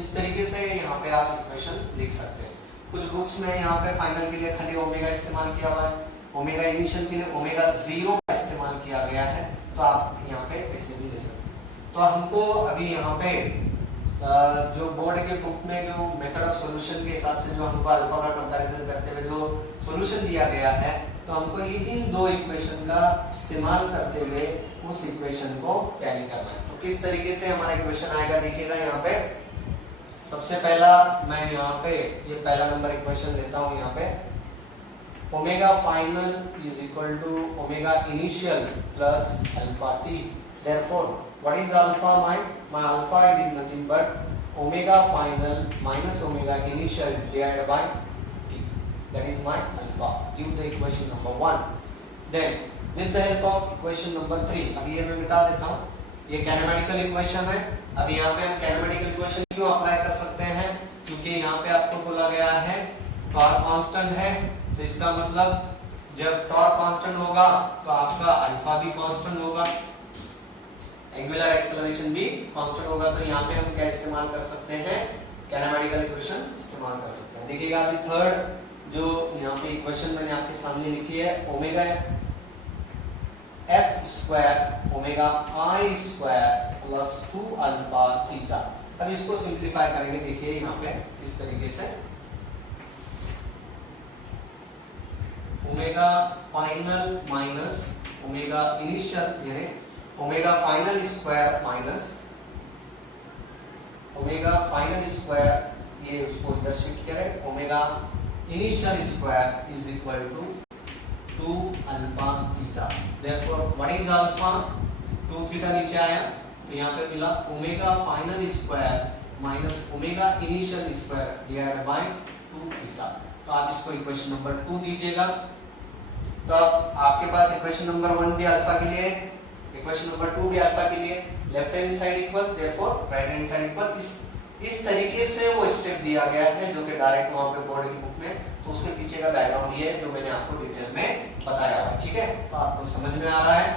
इस तरीके से यहाँ पे आप इक्वेशन लिख सकते हैं। कुछ बुक्स में यहाँ पे फाइनल के लिए खाली ओमेगा इस्तेमाल किया हुआ है, ओमेगा इनिशियल के लिए ओमेगा 0 का इस्तेमाल किया गया है, तो आप यहाँ पे ऐसे भी ले सकते हैं। तो हमको अभी यहाँ पे जो बोर्ड के बुक में जो मेथड ऑफ सॉल्यूशन के हिसाब से जो हमको अल्फा का कंपैरिजन करते हुए जो सॉल्यूशन दिया गया है, तो हमको इन दो इक्वेशन का इस्तेमाल करते हुए उस इक्वेशन को कैरी करना है। तो किस तरीके से हमारा इक्वेशन आएगा, देखिएगा यहाँ पे। सबसे पहला मैं यहाँ पे ये पहला नंबर इक्वेशन लेता हूँ। यहाँ पे omega final is equal to omega initial plus alpha T. Therefore what is alpha? My alpha it is nothing but omega final minus omega initial divided by T, that is my alpha. Give the equation number 1। Then with the help of equation number 3, अब ये मैं मिटा देता हूँ। ये कैनेमेटिकल equation है। अब यहाँ पे हम कैनेमेटिकल इक्वेशन क्यों अप्लाई कर सकते हैं? क्योंकि यहाँ पे आपको बोला गया है टॉर्क कांस्टेंट है, तो इसका मतलब जब टॉर्क कांस्टेंट होगा तो आपका अल्फा भी कांस्टेंट होगा, एंगुलर एक्सेलरेशन भी कांस्टेंट होगा। तो यहाँ पे हम क्या इस्तेमाल कर सकते हैं? कैनेमेटिकल इक्वेशन इस्तेमाल कर सकते हैं। देखिएगा अभी थर्ड जो यहाँ पे इक्वेशन मैंने आपके सामने लिखी है, ओमेगा एफ स्क्वायर ओमेगा आई स्क्वायर प्लस 2 अल्फा थीटा। अब इसको सिंप्लीफाई करेंगे, देखिए यहाँ पे इस तरीके से omega final minus omega initial, यानी omega final square minus omega final square, ये उसको इधर शिफ्ट करें, omega initial square is equal to 2 alpha theta. Therefore what is alpha? 2 theta नीचे आया तो यहाँ पे मिला omega final square minus omega initial square divided by 2 theta. तो आप इसको इक्वेशन नंबर 2 दीजिएगा। तो आपके पास इक्वेशन नंबर 1 भी अल्फा के लिए, इक्वेशन नंबर 2 भी अल्फा के लिए, left hand side equal, therefore right hand side equal. इस तरीके से वो स्टेप दिया गया है जो कि डायरेक्ट वहां पे बोर्ड की बुक में, तो उसके पीछे का बैकग्राउंड ये है जो मैंने आपको डिटेल में बताया हुआ, ठीक है? तो आपको समझ में आ रहा है।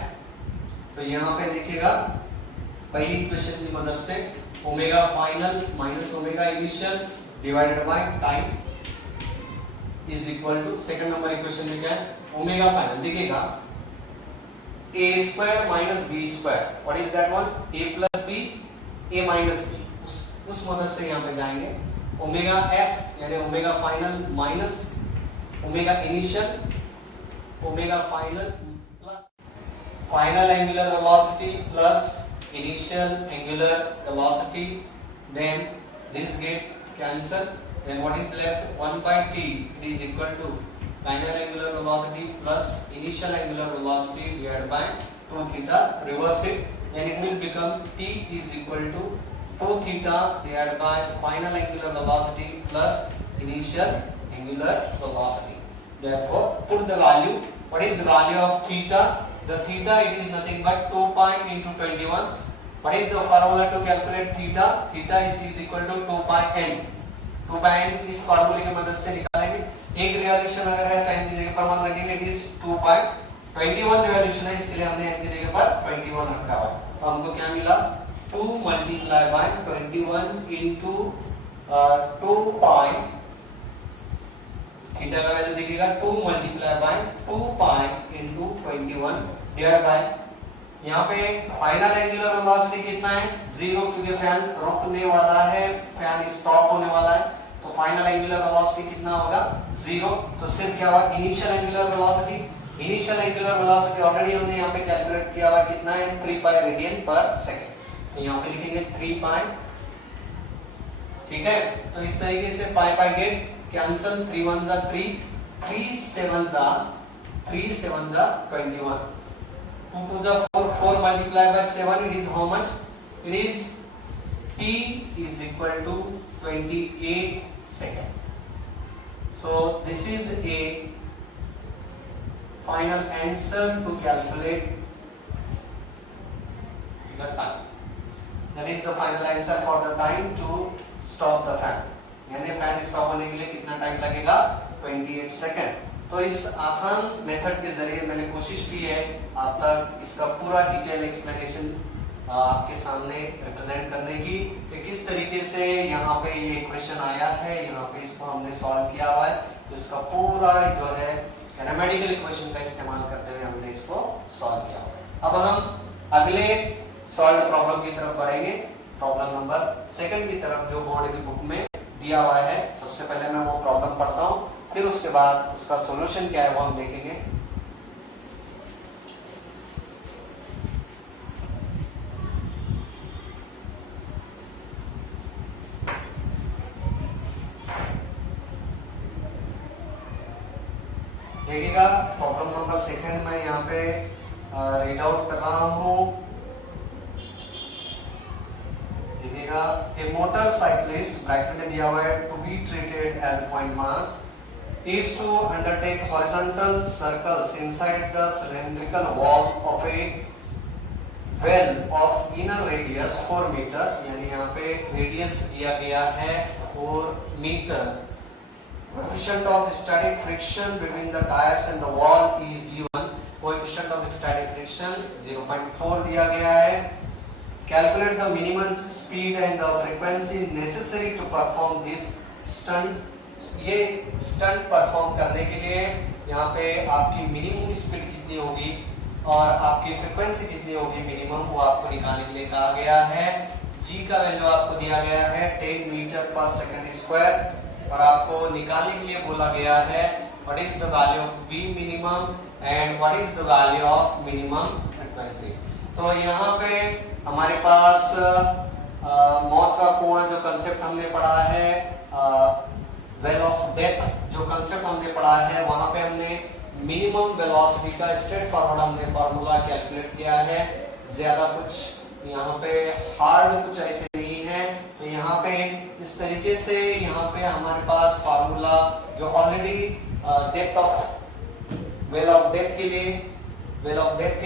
तो यहाँ पे देखिएगा पहली इक्वेशन की मदद से omega final minus omega initial divided by time is equal to, second number equation में क्या है, ओमेगा फाइनल, देखिएगा a square minus B square, what is that one? a plus B, a minus B, उस मदद से यहाँ पे जाएंगे। ओमेगा एफ यानी omega final minus omega initial, omega final plus final angular velocity plus initial angular velocity, then this get cancel, then what is left? 1 by t, it is equal to final angular velocity plus initial angular velocity divided by 2 theta. Reverse it, then it will become t is equal to 2 theta divided by final angular velocity plus initial angular velocity. Therefore, put the value. What is the value of theta? The theta, it is nothing but 2 pi into 21. What is the formula to calculate theta? Theta it is equal to 2 pi n. 2 pi n इस फॉर्मूले की मदद से निकालेंगे। एक revolution अगर है तो n की जगह पर मान रखेंगे, इट इज 2 pi। 21 रिवॉल्यूशन है, इसके लिए हमने n की जगह पर 21 रखा हुआ। तो हमको क्या मिला? 2 multiplied by 21 into 2 pi, theta का वैल्यू देखिएगा 2 multiplied by 2 pi into 21 divide by, यहाँ पे फाइनल एंगुलर वेलोसिटी कितना है? 0, क्योंकि फैन रुकने वाला है, फैन स्टॉप होने वाला है, तो फाइनल एंगुलर वेलोसिटी कितना होगा? 0। तो सिर्फ क्या होगा? Initial angular velocity, initial angular velocity already हमने यहाँ पे कैलकुलेट किया हुआ, कितना है? 3 पाई रेडियन पर सेकंड। तो यहाँ पे लिखेंगे 3 पाई, ठीक है? तो इस तरीके से पाई पाई गेट कैंसल, 3 1 जा 3, 3 7 जा 21, 2 2 जा 4, 4 multiplied by 7, it is how much? It is t is equal to 28 seconds. So this is a final answer to calculate the time. That is the final answer for the time to stop the fan. यानी fan stop होने के लिए कितना time लगेगा? 28 second. तो इस आसान method के जरिए मैंने कोशिश की है आप तक इसका पूरा डिटेल एक्सप्लेनेशन आपके सामने रिप्रेजेंट करने की, कि किस तरीके से यहाँ पे ये इक्वेशन आया है, यहाँ पे इसको हमने सॉल्व किया हुआ है। तो इसका पूरा जो है मैथमेटिकल इक्वेशन का इस्तेमाल करते हुए हमने इसको सॉल्व किया हुआ है। अब हम अगले सॉल्व प्रॉब्लम की तरफ बढ़ेंगे, प्रॉब्लम नंबर 2 की तरफ जो बोर्ड की बुक में दिया हुआ है। सबसे पहले मैं वो प्रॉब्लम पढ़ता हूँ, फिर उसके बाद उसका सॉल्यूशन क्या है वो हम देखेंगे। देखिएगा प्रॉब्लम नंबर 2 मैं यहाँ पे रीड आउट कर रहा हूँ। देखिएगा, ए मोटरसाइकिलिस्ट, ब्रैकेट में दिया हुआ है, to be treated as a point mass is to undertake horizontal circles inside the cylindrical wall of a well of inner radius 4 meter, यानी यहाँ पे रेडियस दिया गया है 4 metre. Coefficient of static friction between the tires and the wall is given. Coefficient of static friction 0.4 दिया गया है। Calculate the minimum speed and the frequency necessary to perform this stunt. ये स्टंट परफॉर्म करने के लिए यहाँ पे आपकी मिनिमम स्पीड कितनी होगी और आपकी फ्रीक्वेंसी कितनी होगी मिनिमम, वो आपको निकालने के लिए कहा गया है। जी का वैल्यू आपको दिया गया है 10 मीटर पर सेकंड स्क्वायर और आपको निकालने के लिए बोला गया है what is the value of V minimum and what is the value of minimum frequency. तो यहाँ पे हमारे पास मौत का कुआं जो कंसेप्ट हमने पढ़ा है, वेल ऑफ डेथ जो कंसेप्ट हमने पढ़ा है, वहां पे हमने मिनिमम वेलोसिटी का स्ट्रेट फॉरवर्ड हमने फार्मूला कैलकुलेट किया है। ज्यादा कुछ यहाँ पे हार्ड कुछ ऐसे नहीं है। तो यहाँ पे इस तरीके से यहाँ पे हमारे पास फार्मूला जो already depth of well of death के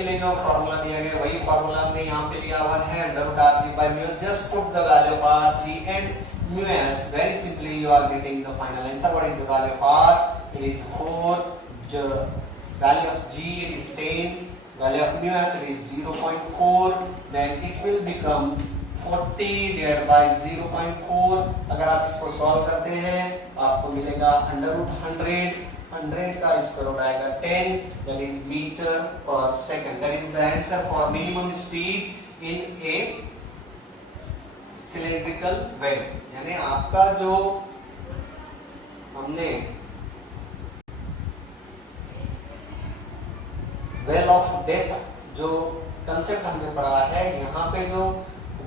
लिए जो फार्मूला दिया गया वही फार्मूला हमने यहाँ पे लिया हुआ है √rg by mu। Just put the value of rg and mu as very simply you are getting the final answer. What is the value of r? It is 4. The value of g it is 10. Value of mu as it is 0.4. Then it will become 40 divided by 0.4। अगर आप इसको solve करते हैं आपको मिलेगा √100। 100 का square root आएगा 10, that is meter per second। That is the answer for minimum speed in a cylindrical well। यानी आपका जो हमने वेल ऑफ डेथ जो कंसेप्ट हमने पढ़ा है, यहाँ पे जो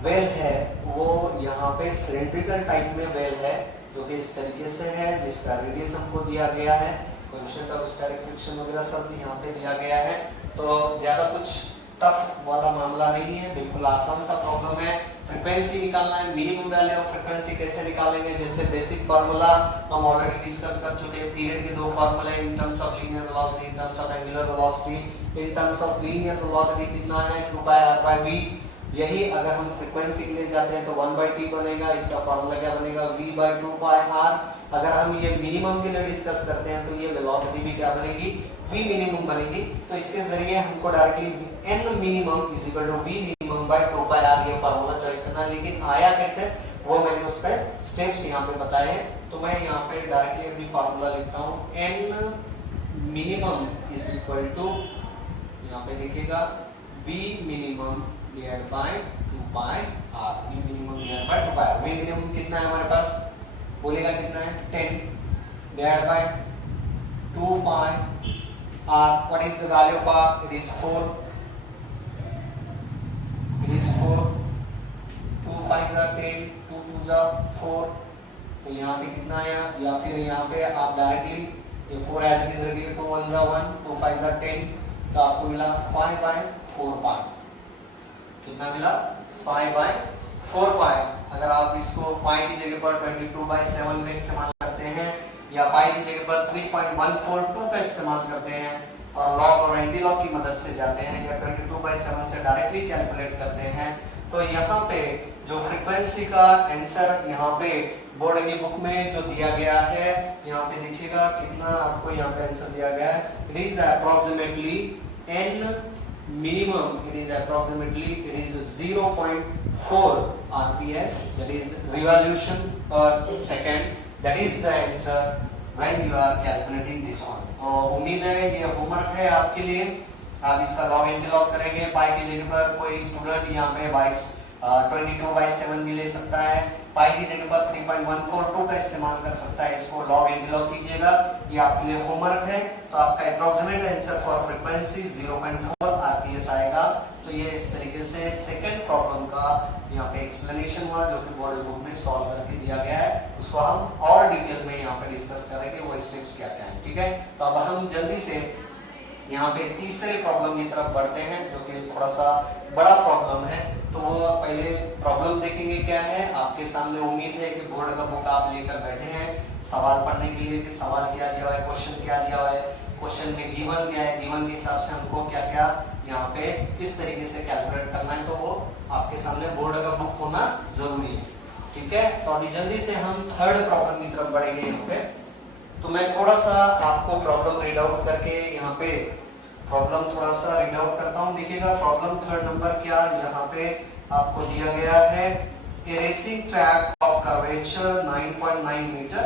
वेल है वो यहाँ पे सिलेंड्रिकल टाइप में वेल है जो कि इस तरीके से है, जिसका रेडियस हमको दिया गया है, कोएफिशिएंट ऑफ स्टैटिक फ्रिक्शन वगैरह सब यहाँ पे दिया गया है। तो ज्यादा कुछ टफ वाला मामला नहीं है, बिल्कुल आसान सा प्रॉब्लम है। फ्रीक्वेंसी निकालना है, मिनिमम वैल्यू ऑफ फ्रीक्वेंसी कैसे निकालेंगे, जैसे बेसिक फार्मूला हम ऑलरेडी डिस्कस कर चुके हैं। पीरियड के दो फार्मूले in terms of linear velocity, in terms of angular velocity. In terms of linear velocity कितना है 2πr/v। यही अगर हम फ्रीक्वेंसी के लिए जाते हैं तो 1/t बनेगा। इसका फार्मूला क्या बनेगा v/2πr। अगर हम ये मिनिमम के लिए डिस्कस करते हैं तो ये वेलोसिटी भी क्या बनेगी v मिनिमम बनेगी। तो इसके जरिए हमको directly n minimum = v minimum/2πr ये फार्मूला चॉइस करना। लेकिन आया कैसे वो मैंने उसके स्टेप्स यहाँ पे बताए हैं। तो मैं यहाँ पे डायरेक्टली अभी फार्मूला लिखता हूँ n minimum = यहाँ पे देखिएगा v minimum divided by 2πr। v minimum divided by 2πr। v minimum कितना है हमारे पास, बोलेगा कितना है 10 divided by 2πr। what is the value of r? It is 4। it is 4। 2 5s are 10, 2 2s are 4। तो यहाँ पे कितना आया, या फिर यहाँ पे आप डायरेक्टली ये 4 एज इट इज रखिए, 2 1s are 1, 2 5s are 10, तो आपको मिला 5/4π। कितना मिला 5/4π। अगर आप इसको पाई की जगह पर 22/7 का इस्तेमाल करते हैं या पाई की जगह पर 3.142 का इस्तेमाल करते हैं और लॉग और एंटी-लॉग की मदद से जाते हैं या 22/7 से डायरेक्टली कैलकुलेट करते हैं, तो यहाँ पे जो फ्रीक्वेंसी का आंसर यहाँ पे बोर्ड की बुक में जो दिया गया है, यहाँ पे देखिएगा कितना आपको यहाँ पे आंसर दिया गया है। It is approximately n minimum, it is 0.4 rps, that is revolution per second। that is the answer when you are calculating this one। तो उम्मीद है ये होमवर्क है आपके लिए। आप इसका लॉग एंटी-लॉग करेंगे। पाई की जगह पर कोई स्टूडेंट यहाँ पे 22/7 भी ले सकता है, पाई की जगह पर 3.142 का इस्तेमाल कर सकता है। इसको लॉग एंटी-लॉग कीजिएगा, ये आपके लिए होमवर्क है। तो आपका approximate answer for frequency 0.4 rps आएगा। तो ये इस तरीके से सेकंड प्रॉब्लम का यहाँ पे एक्सप्लेनेशन हुआ जो कि बोर्ड बुक में सॉल्व करके दिया गया है। उसको हम और डिटेल में यहाँ पे डिस्कस करेंगे, वो स्टेप्स क्या क्या है। ठीक है, तो अब हम जल्दी से यहाँ पे तीसरे प्रॉब्लम की तरफ बढ़ते हैं जो कि थोड़ा सा बड़ा प्रॉब्लम है। तो वो पहले प्रॉब्लम देखेंगे क्या है। आपके सामने उम्मीद है कि बोर्ड का बुक आप लेकर बैठे हैं सवाल पढ़ने के लिए कि सवाल क्या दिया हुआ है, क्वेश्चन क्या दिया हुआ है, क्वेश्चन में गिवन क्या है, गिवन के हिसाब से हमको क्या क्या यहाँ पे किस तरीके से कैलकुलेट करना है। तो वो आपके सामने बोर्ड का बुक होना जरूरी है। ठीक है, तो अभी जल्दी से हम थर्ड प्रॉब्लम की तरफ बढ़ेंगे यहाँ पे। तो मैं थोड़ा सा आपको प्रॉब्लम रीड आउट करके यहाँ पे प्रॉब्लम थोड़ा सा रीड आउट करता हूँ। देखिएगा प्रॉब्लम थर्ड नंबर क्या यहाँ पे आपको दिया गया है। A racing track of curvature 9.9 meter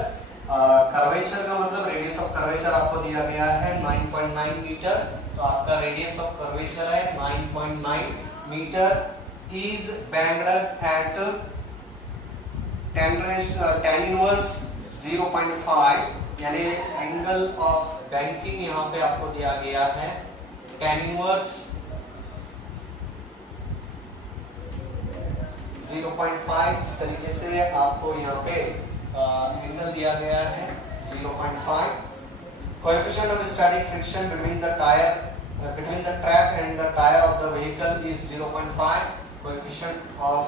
curvature का मतलब रेडियस ऑफ कर्वेचर आपको दिया गया है 9.9 मीटर, तो आपका रेडियस ऑफ कर्वेचर है 9.9 metre is banked at tan inverse 0.5, यानी एंगल ऑफ बैंकिंग यहाँ पे आपको दिया गया है tan इनवर्स 0.5। इस तरीके से आपको यहाँ पे एंगल दिया गया है 0.5। Coefficient of static friction between the track and the tyre of the vehicle is 0.5। Coefficient of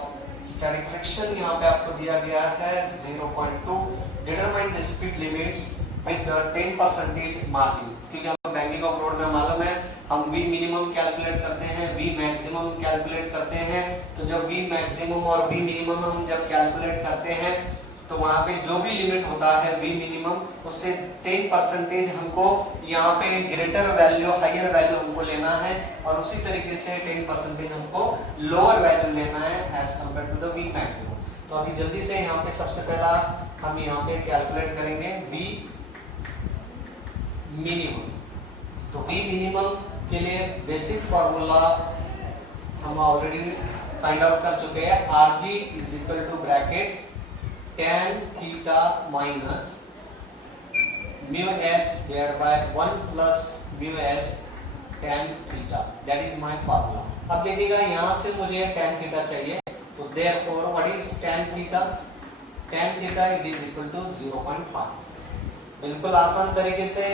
static friction यहाँ पे आपको दिया गया है 0.2। Determine the speed limits with 10% margin, क्योंकि हम बैंकिंग ऑफ रोड में मालूम है हम V मिनिमम कैलकुलेट करते हैं, V मैक्सिमम कैलकुलेट करते हैं। तो जब V मैक्सिमम और V मिनिमम हम जब कैलकुलेट करते हैं तो वहां पे जो भी लिमिट होता है V मिनिमम उससे 10% हमको यहाँ पे ग्रेटर वैल्यू हायर वैल्यू हमको लेना है, और उसी तरीके से 10% हमको लोअर वैल्यू लेना है as compare to the V maximum. तो अभी जल्दी से यहाँ पे सबसे पहला हम यहाँ पे कैलकुलेट करेंगे V मिनिमम। तो V मिनिमम के लिए बेसिक फॉर्मूला हम ऑलरेडी फाइंड आउट कर चुके हैं। Rg is equal to bracket tan theta minus mu S divided by 1 plus mu S tan theta, that is my formula. अब देखिएगा यहाँ से मुझे tan थीटा चाहिए, तो therefore what is tan theta? tan theta it is equal to 0.5। बिल्कुल आसान तरीके से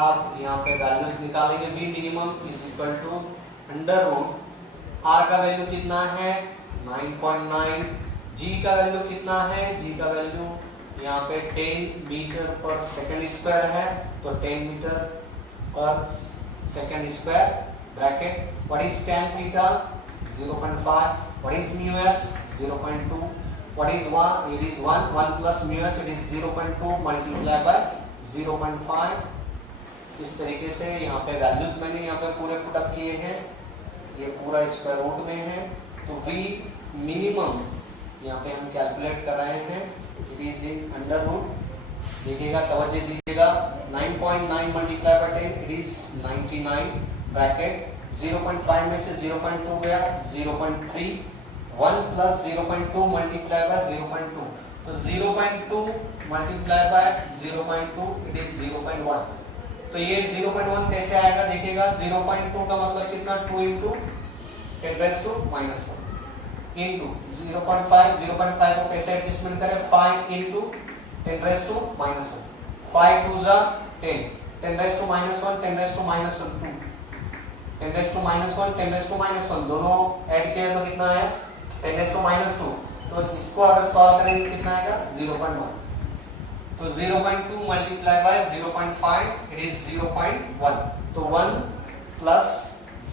आप यहाँ पे वैल्यूज निकालेंगे। V minimum is equal to under root R का वैल्यू कितना है 9.9, G का वैल्यू कितना है, G का वैल्यू यहाँ पे 10 मीटर पर सेकंड स्क्वायर है, तो 10 मीटर पर second square bracket what is tan theta 0.5, what is mu S 0.2, what is 1, it is 1 plus mu S it is 0.2 multiply by 0.5। इस तरीके से यहाँ पे वैल्यूज मैंने यहाँ पे पूरे पुट अप किए हैं, ये पूरा स्क्वायर रूट में है। तो V मिनिमम यहाँ पे हम कैलकुलेट कर रहे हैं, it is in under root. देखिएगा तवज्जो दीजिएगा 9.9 multiply by 10 it is 99 bracket 0.5 में से 0.2 गया 0.3, 1 प्लस 0.2 मल्टीप्लाई बाय 0.2, तो 0.2 मल्टीप्लाई बाय 0.2 इट इज 0.1। तो ये 0.1 कैसे आएगा देखिएगा, 0.2 का मतलब कितना 2 इंटू 10 रेज़ टू -1 इंटू 0.5 को कैसे एडजस्टमेंट करें 5 इंटू 10 रेज़ टू -1, 5 2 जा 10, 10 raise to -1 10 raise to -1 2, 10 raise to -1 10 raise to -1 दोनों ऐड किए तो कितना है 10 रेज़ टू -2। तो इसको अगर सॉल्व करेंगे कितना आएगा 0.1, तो 0.2 मल्टीप्लाई बाय 0.5 इट इज 0.1, तो 1 plus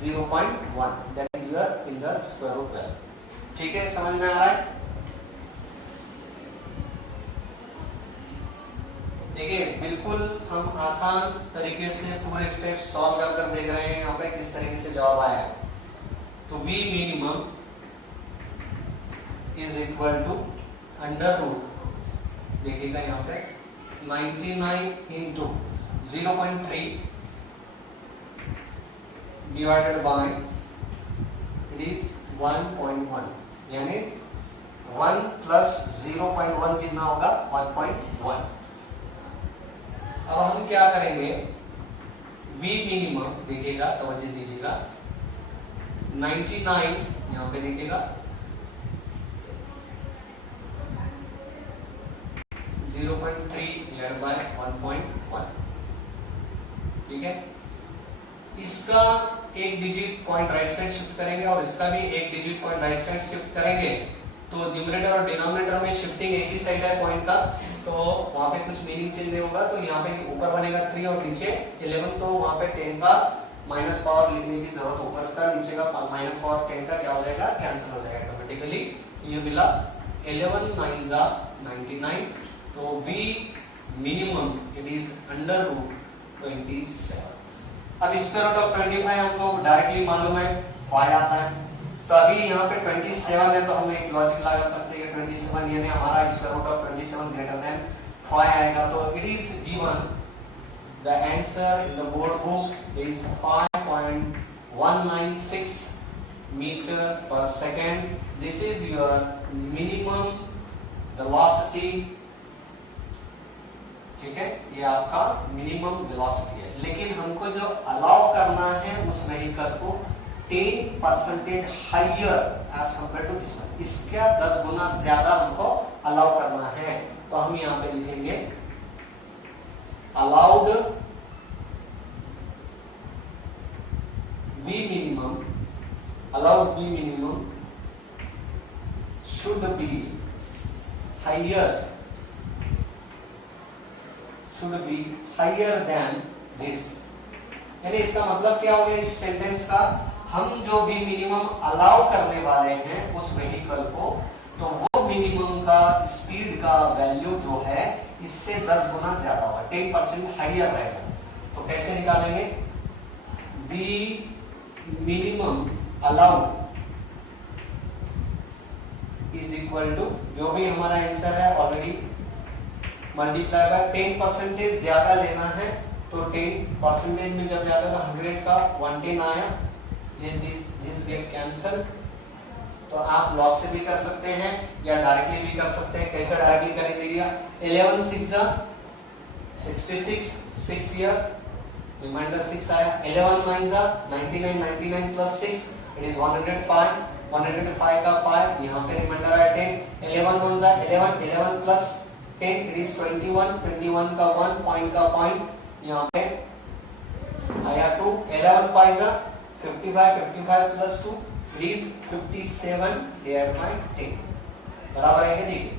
0.1 that is your in the square root value. ठीक है, समझ में आ रहा है? देखिए बिल्कुल हम आसान तरीके से पूरे स्टेप सॉल्व कर देख रहे हैं यहाँ पे किस तरीके से जवाब आया है। तो V minimum is equal to under root, देखिएगा यहाँ पे 99 into 0.3 divided by it is 1.1, यानी 1 प्लस 0.1 कितना होगा 1.1। अब हम क्या करेंगे V मिनिमम देखिएगा तवज्जो दीजिएगा 99 यहाँ पे देखिएगा 0.3 डिवाइडेड बाय 1.1, ठीक है। इसका एक digit point right side shift करेंगे और इसका भी एक digit point right side shift करेंगे, तो न्यूमरेटर और डिनोमिनेटर में शिफ्टिंग एक ही साइड है पॉइंट का, तो वहां पे कुछ मीनिंग चेंज नहीं होगा। तो यहाँ पे ऊपर बनेगा 3 और नीचे 11, तो वहां पे 10 का माइनस पावर लिखने की जरूरत, ऊपर का नीचे का माइनस पावर 10 का क्या हो जाएगा कैंसिल हो जाएगा ऑटोमेटिकली। ये मिला 11 9 जा 99, तो V minimum it is under root 27। अब स्क्वायर रूट ऑफ 25 हमको डायरेक्टली मालूम है 5 आता है, तो अभी यहाँ पे 27 है, तो हम एक लॉजिक लगा सकते हैं 27 यानी हमारा square root of 27 greater than 5 आएगा, तो it is given the answer in the board book is 5.196 metre per second. This is your minimum velocity. ठीक है, ये आपका मिनिमम वेलोसिटी है. लेकिन हमको जो अलाउ करना है उस व्हीकल को 10% higher as compare to this one, इसका 10 गुना ज्यादा हमको अलाउ करना है. तो हम यहां पे लिखेंगे allowed B minimum, allowed B minimum should be higher, should be higher than this. यानी इसका मतलब क्या हो गया इस सेंटेंस का, हम जो भी मिनिमम अलाउ करने वाले हैं उस व्हीकल को, तो वो मिनिमम का स्पीड का वैल्यू जो है इससे 10 गुना ज्यादा होगा, 10% हाइयर रहेगा. तो कैसे निकालेंगे? The minimum allow is equal to, जो भी हमारा आंसर है ऑलरेडी मल्टीप्लाई बाय 10% ज्यादा लेना है, तो 10% में जब ज्यादा तो 100 का 110 आया, ये दिस गेट कैंसल. तो आप लॉग से भी कर सकते हैं या डायरेक्टली भी कर सकते हैं. कैसे डायरेक्टली करेंगे? 11 6 66, 6 ईयर रिमाइंडर 6 आया. 11 9 99, 99 प्लस 6 इट इज 105, 105 का 5 यहाँ पे रिमाइंडर आया 10. 11 1 11, 11 प्लस 10 इट इज 21, 21 का 1 पॉइंट का पॉइंट यहाँ पे आया 2. 11 5 55, 55 plus 2 it is 57 divide by 10 बराबर है क्या? देखिए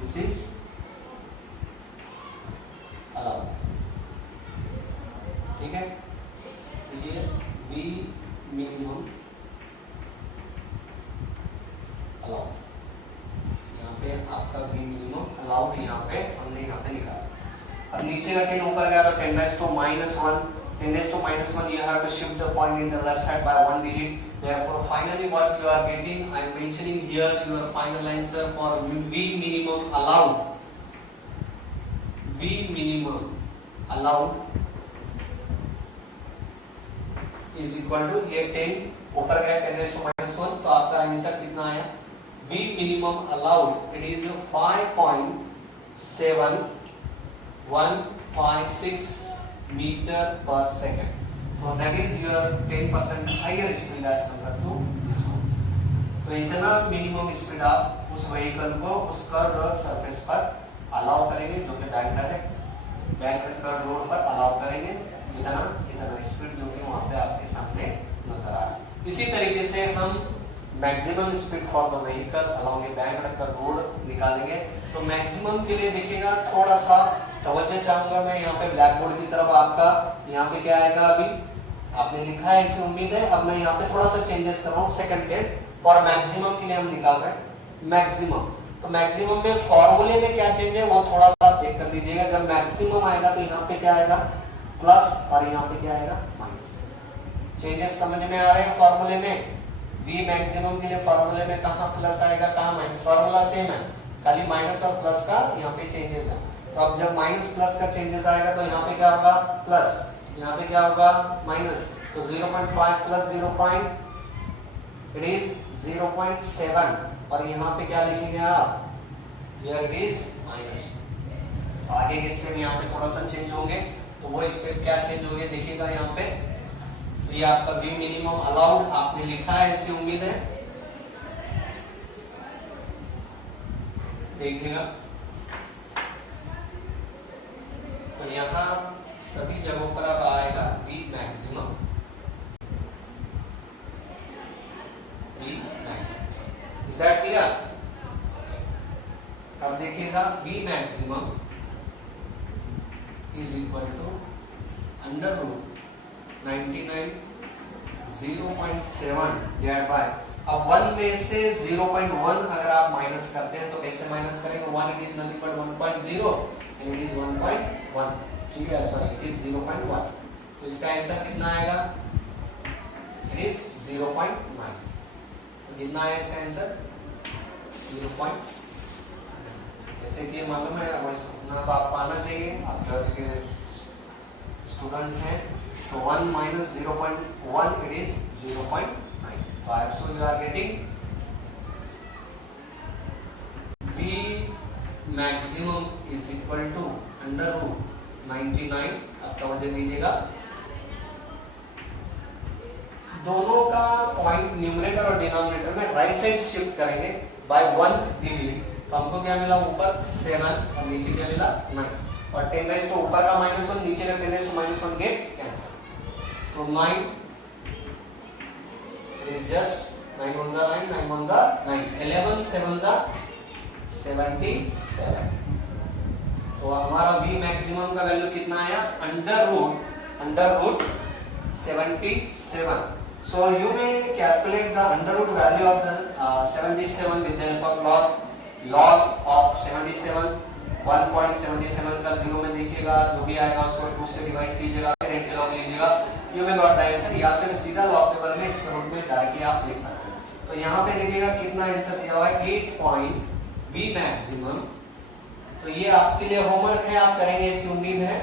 दिस इज अलाउड. ठीक है, ये बी मिनिमम अलाउड, यहाँ पे आपका बी मिनिमम अलाउड यहाँ पे हमने यहाँ पे लिखा. अब नीचे का 10 ऊपर गया तो 10 raised to -1, 10 raised to -1 you have to shift the point in the left side by 1 digit. Therefore finally what you are getting, I am mentioning here your final answer for b minimum allowed, b minimum allowed is equal to ये 10 ऊपर गया 10 raised to -1, तो आपका answer कितना आया? b minimum allowed it is 5.7156 meter per second. So that is your 10% higher speed as compared to this one. तो इतना minimum speed आप उस व्हीकल को उस कर्व सरफेस पर अलाउ करेंगे, जो कि बैंक कर्व रोड पर अलाउ करेंगे. इतना स्पीड जो कि वहां पे आपके सामने नजर आ रहा है. इसी तरीके से हम maximum speed for the vehicle along A bank curve road निकालेंगे. तो मैक्सिमम के लिए देखिएगा थोड़ा सा तवज्जो चाहूंगा मैं यहाँ पे ब्लैक बोर्ड की तरफ. आपका यहाँ पे क्या आएगा? अभी आपने लिखा है इसे उम्मीद है. अब मैं यहाँ पे थोड़ा सा चेंजेस कर रहा हूँ. सेकंड केस और मैक्सिमम के लिए हम निकाल रहे हैं मैक्सिमम. तो मैक्सिमम में फॉर्मूले में क्या चेंज है वो थोड़ा सा चेक कर लीजिएगा. जब मैक्सिमम आएगा तो यहाँ पे क्या आएगा? प्लस, और यहाँ पे क्या आएगा? माइनस. चेंजेस समझ में आ रहे हैं फॉर्मूले में? बी मैक्सिमम के लिए फॉर्मूले में कहाँ प्लस आएगा, कहाँ माइनस? फॉर्मूला सेम है, खाली माइनस और प्लस का यहाँ पे चेंजेस है. तो अब जब माइनस प्लस का चेंजेस आएगा तो यहाँ पे क्या होगा? प्लस, यहाँ पे क्या होगा? माइनस. तो 0.5 प्लस 0. इट इज 0.7, और यहाँ पे क्या लिखेंगे आप? Here it is minus. आगे के स्टेप यहाँ पे थोड़ा सा चेंज होंगे. तो वो स्टेप क्या चेंज होंगे देखिएगा यहाँ पे. तो ये आपका बी मिनिमम अलाउड आपने लिखा है, ऐसी उम्मीद है. देखिएगा तो यहाँ सभी जगहों पर अब आएगा B maximum, B maximum. Is that clear? अब देखिएगा B maximum is equal to under root 99 0.7 divide by. अब 1 में से 0.1 अगर आप माइनस करते हैं तो कैसे माइनस करेंगे? 1 it is nothing but 1.0 and it is 1.1. ठीक है, सॉरी इट इज 0.1. तो इसका आंसर कितना आएगा? It is 0.9. तो कितना आया इसका आंसर? 0.9. जैसे कि मालूम है वो इतना तो आपको आना चाहिए, आप क्लास के स्टूडेंट हैं, तो 1 minus 0.1 it is 0.9. So you are getting V maximum is equal to under root 99. अब समझ लीजिएगा, दोनों का पॉइंट न्यूमरेटर और डिनोमिनेटर में राइट साइड शिफ्ट करेंगे बाय 1 डिजिट, तो हमको क्या मिला, ऊपर 7 और नीचे क्या मिला 9, और 10 रेज़ तो ऊपर का -1 नीचे का 10 रेज़ to -1 गेट कैंसिल, तो 9 इज जस्ट 9 1 जा 9 9 1 जा 9, 11 7 जा 77, तो हमारा V मैक्सिमम का वैल्यू कितना आया, under root 77. So you may calculate the under root value of the 77 with the help of log of 77. 1.77 का 0 में देखिएगा, जो भी आएगा उसको 2 से डिवाइड कीजिएगा, फिर इनके लॉग लीजिएगा, you will got the answer. या फिर सीधा लॉग टेबल में स्क्वायर रूट में डायरेक्टली आप लिख सकते हैं। तो यहाँ पे देखिएगा कितना आंसर दिया हुआ है, 8 पॉइंट V मैक्सिमम। तो ये आपके लिए होमवर्क है, आप करेंगे ऐसी उम्मीद है।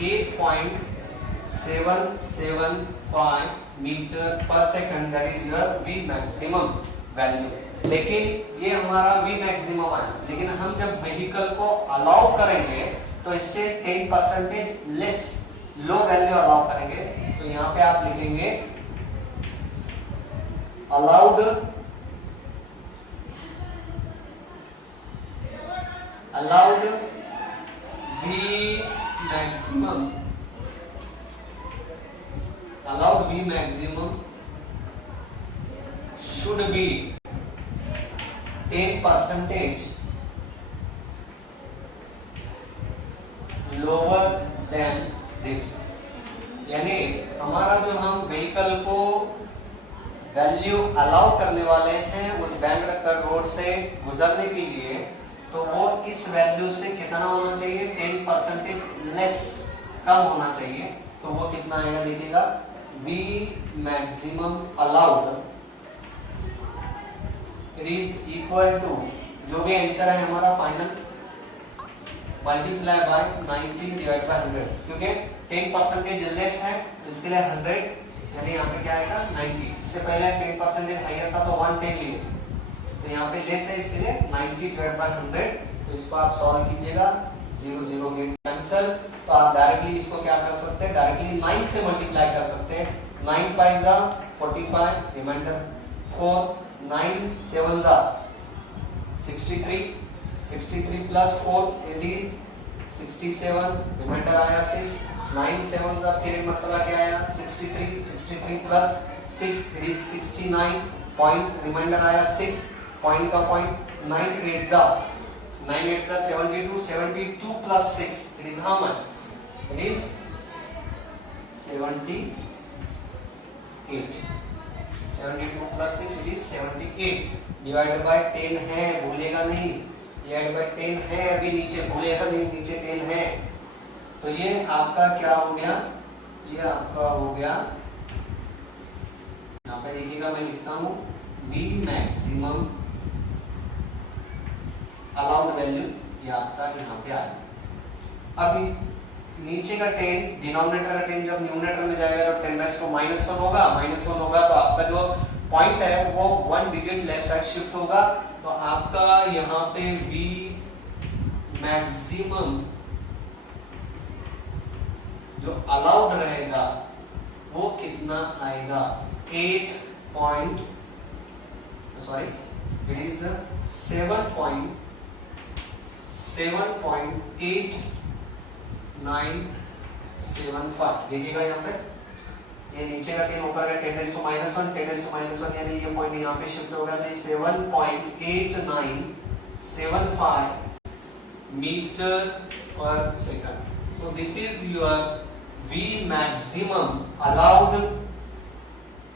8.775 मीटर पर second, that is your V maximum value. लेकिन ये हमारा V मैक्सिमम आया, लेकिन हम जब व्हीकल को अलाउ करेंगे तो इससे 10% लेस लो वैल्यू अलाउ करेंगे। तो यहाँ पे आप लिखेंगे allowed V maximum should be 10% lower than this, यानी हमारा जो हम व्हीकल को वैल्यू अलाउ करने वाले हैं उस बैंक रोड से गुजरने के लिए, तो वो इस वैल्यू से कितना होना चाहिए, 10% लेस कम होना चाहिए। तो वो कितना आएगा देखिएगा, V maximum allowed it is equal to, जो भी आंसर है हमारा final, multiply by 90 divide by 100, क्योंकि 10% लेस है इसके लिए 100, यानी यहाँ पे क्या आएगा 90। इससे पहले 10% हायर था तो 110 लिए, तो यहाँ पे लेस है इसके लिए 90 डिवाइड बाय 100। तो इसको आप सॉल्व कीजिएगा, 0 0 गेट कैंसिल। तो आप डायरेक्टली इसको क्या कर सकते हैं, डायरेक्टली 9 से मल्टीप्लाई कर सकते हैं। 9 5 जा 45, रिमाइंडर 4, 9 7 जा 63, 63 प्लस 4 इट इज 67, रिमाइंडर आया 6, 9 7 जा फिर मतलब क्या आया 63, 63 plus 6 it is 69, point remainder आया 6, पॉइंट का पॉइंट 9 8 जा 72, 72 plus 6 it is how much, it is 78, 72 plus 6 it is 78 divided by 10 है, भूलेगा नहीं, divided by 10 है, अभी नीचे भूलेगा नहीं, नीचे 10 है। तो ये आपका क्या हो गया, ये आपका हो गया, यहाँ पे देखिएगा मैं लिखता हूँ V मैक्सिमम अलाउड वैल्यू, ये आपका यहाँ पे आया। अभी नीचे का 10, डिनोमिनेटर का 10 जब न्यूमरेटर में जाएगा तो 10 रेज़ टू -1 होगा, -1 होगा तो आपका जो पॉइंट है वो 1 डिजिट लेफ्ट साइड शिफ्ट होगा। तो आपका यहाँ पे V मैक्सिमम जो अलाउड रहेगा वो कितना आएगा, 7.8975। देखिएगा यहाँ पे ये नीचे का 10 ऊपर का 10 रेज़ टू -1, 10 रेज़ टू -1, यानी ये पॉइंट यहाँ पे शिफ्ट होगा तो 7.8975 मीटर पर second. So this is your V maximum allowed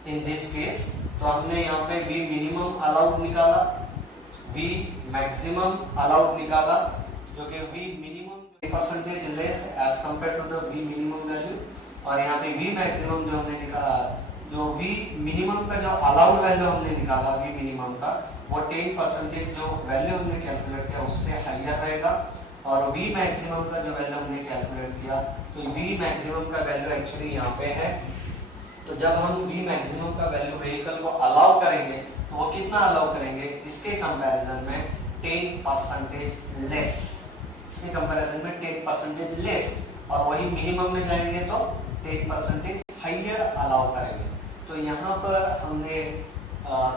in this case। तो हमने यहाँ पे V minimum allowed निकाला, V maximum allowed निकाला, जो कि V minimum percentage less as compared to the V minimum value, और यहाँ पे V maximum जो हमने निकाला, जो V minimum का जो allowed value हमने निकाला V minimum का, वो 10% जो वैल्यू हमने कैलकुलेट किया उससे हाइयर रहेगा, और V मैक्सिमम का जो वैल्यू हमने कैलकुलेट किया, तो V मैक्सिमम का वैल्यू एक्चुअली यहाँ पे है। तो जब हम V मैक्सिमम का वैल्यू व्हीकल को अलाउ करेंगे तो वो कितना अलाउ करेंगे, इसके कंपैरिजन में 10% लेस, इसके कंपैरिजन में 10% लेस, और वही मिनिमम में जाएंगे तो 10% हाइयर अलाउ करेंगे। तो यहाँ पर हमने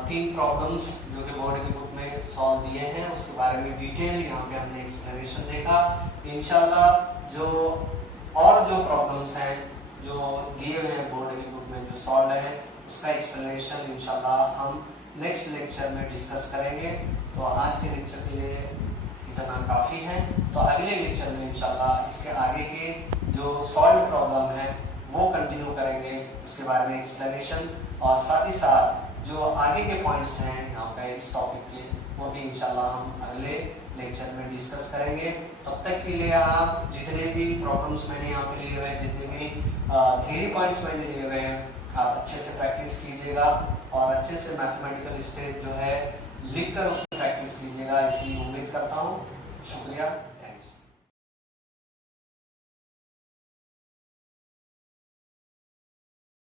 3 प्रॉब्लम्स जो कि बोर्ड की बुक में सॉल्व दिए हैं उसके बारे में डिटेल यहाँ पे हमने एक्सप्लेनेशन देखा। इंशाल्लाह जो और जो प्रॉब्लम्स हैं जो दिए हुए हैं बोर्ड की बुक में जो सॉल्व है उसका एक्सप्लेनेशन इंशाल्लाह हम नेक्स्ट लेक्चर में डिस्कस करेंगे। तो आज के लेक्चर के लिए इतना काफी है। तो अगले लेक्चर में इंशाल्लाह इसके आगे के जो सॉल्व प्रॉब्लम है वो कंटिन्यू करेंगे, उसके बारे में एक्सप्लेनेशन, और साथ ही साथ जो आगे के पॉइंट्स हैं यहाँ पे इस टॉपिक के वो भी इंशाल्लाह हम अगले लेक्चर में डिस्कस करेंगे। तब तक के लिए आप जितने भी प्रॉब्लम्स मैंने यहाँ पे लिए हुए हैं, जितने भी थ्योरी पॉइंट्स मैंने लिए हुए हैं, आप अच्छे से प्रैक्टिस कीजिएगा और अच्छे से मैथमेटिकल स्टेज जो है लिखकर उसकी प्रैक्टिस कीजिएगा, ऐसी उम्मीद करता हूँ। शुक्रिया।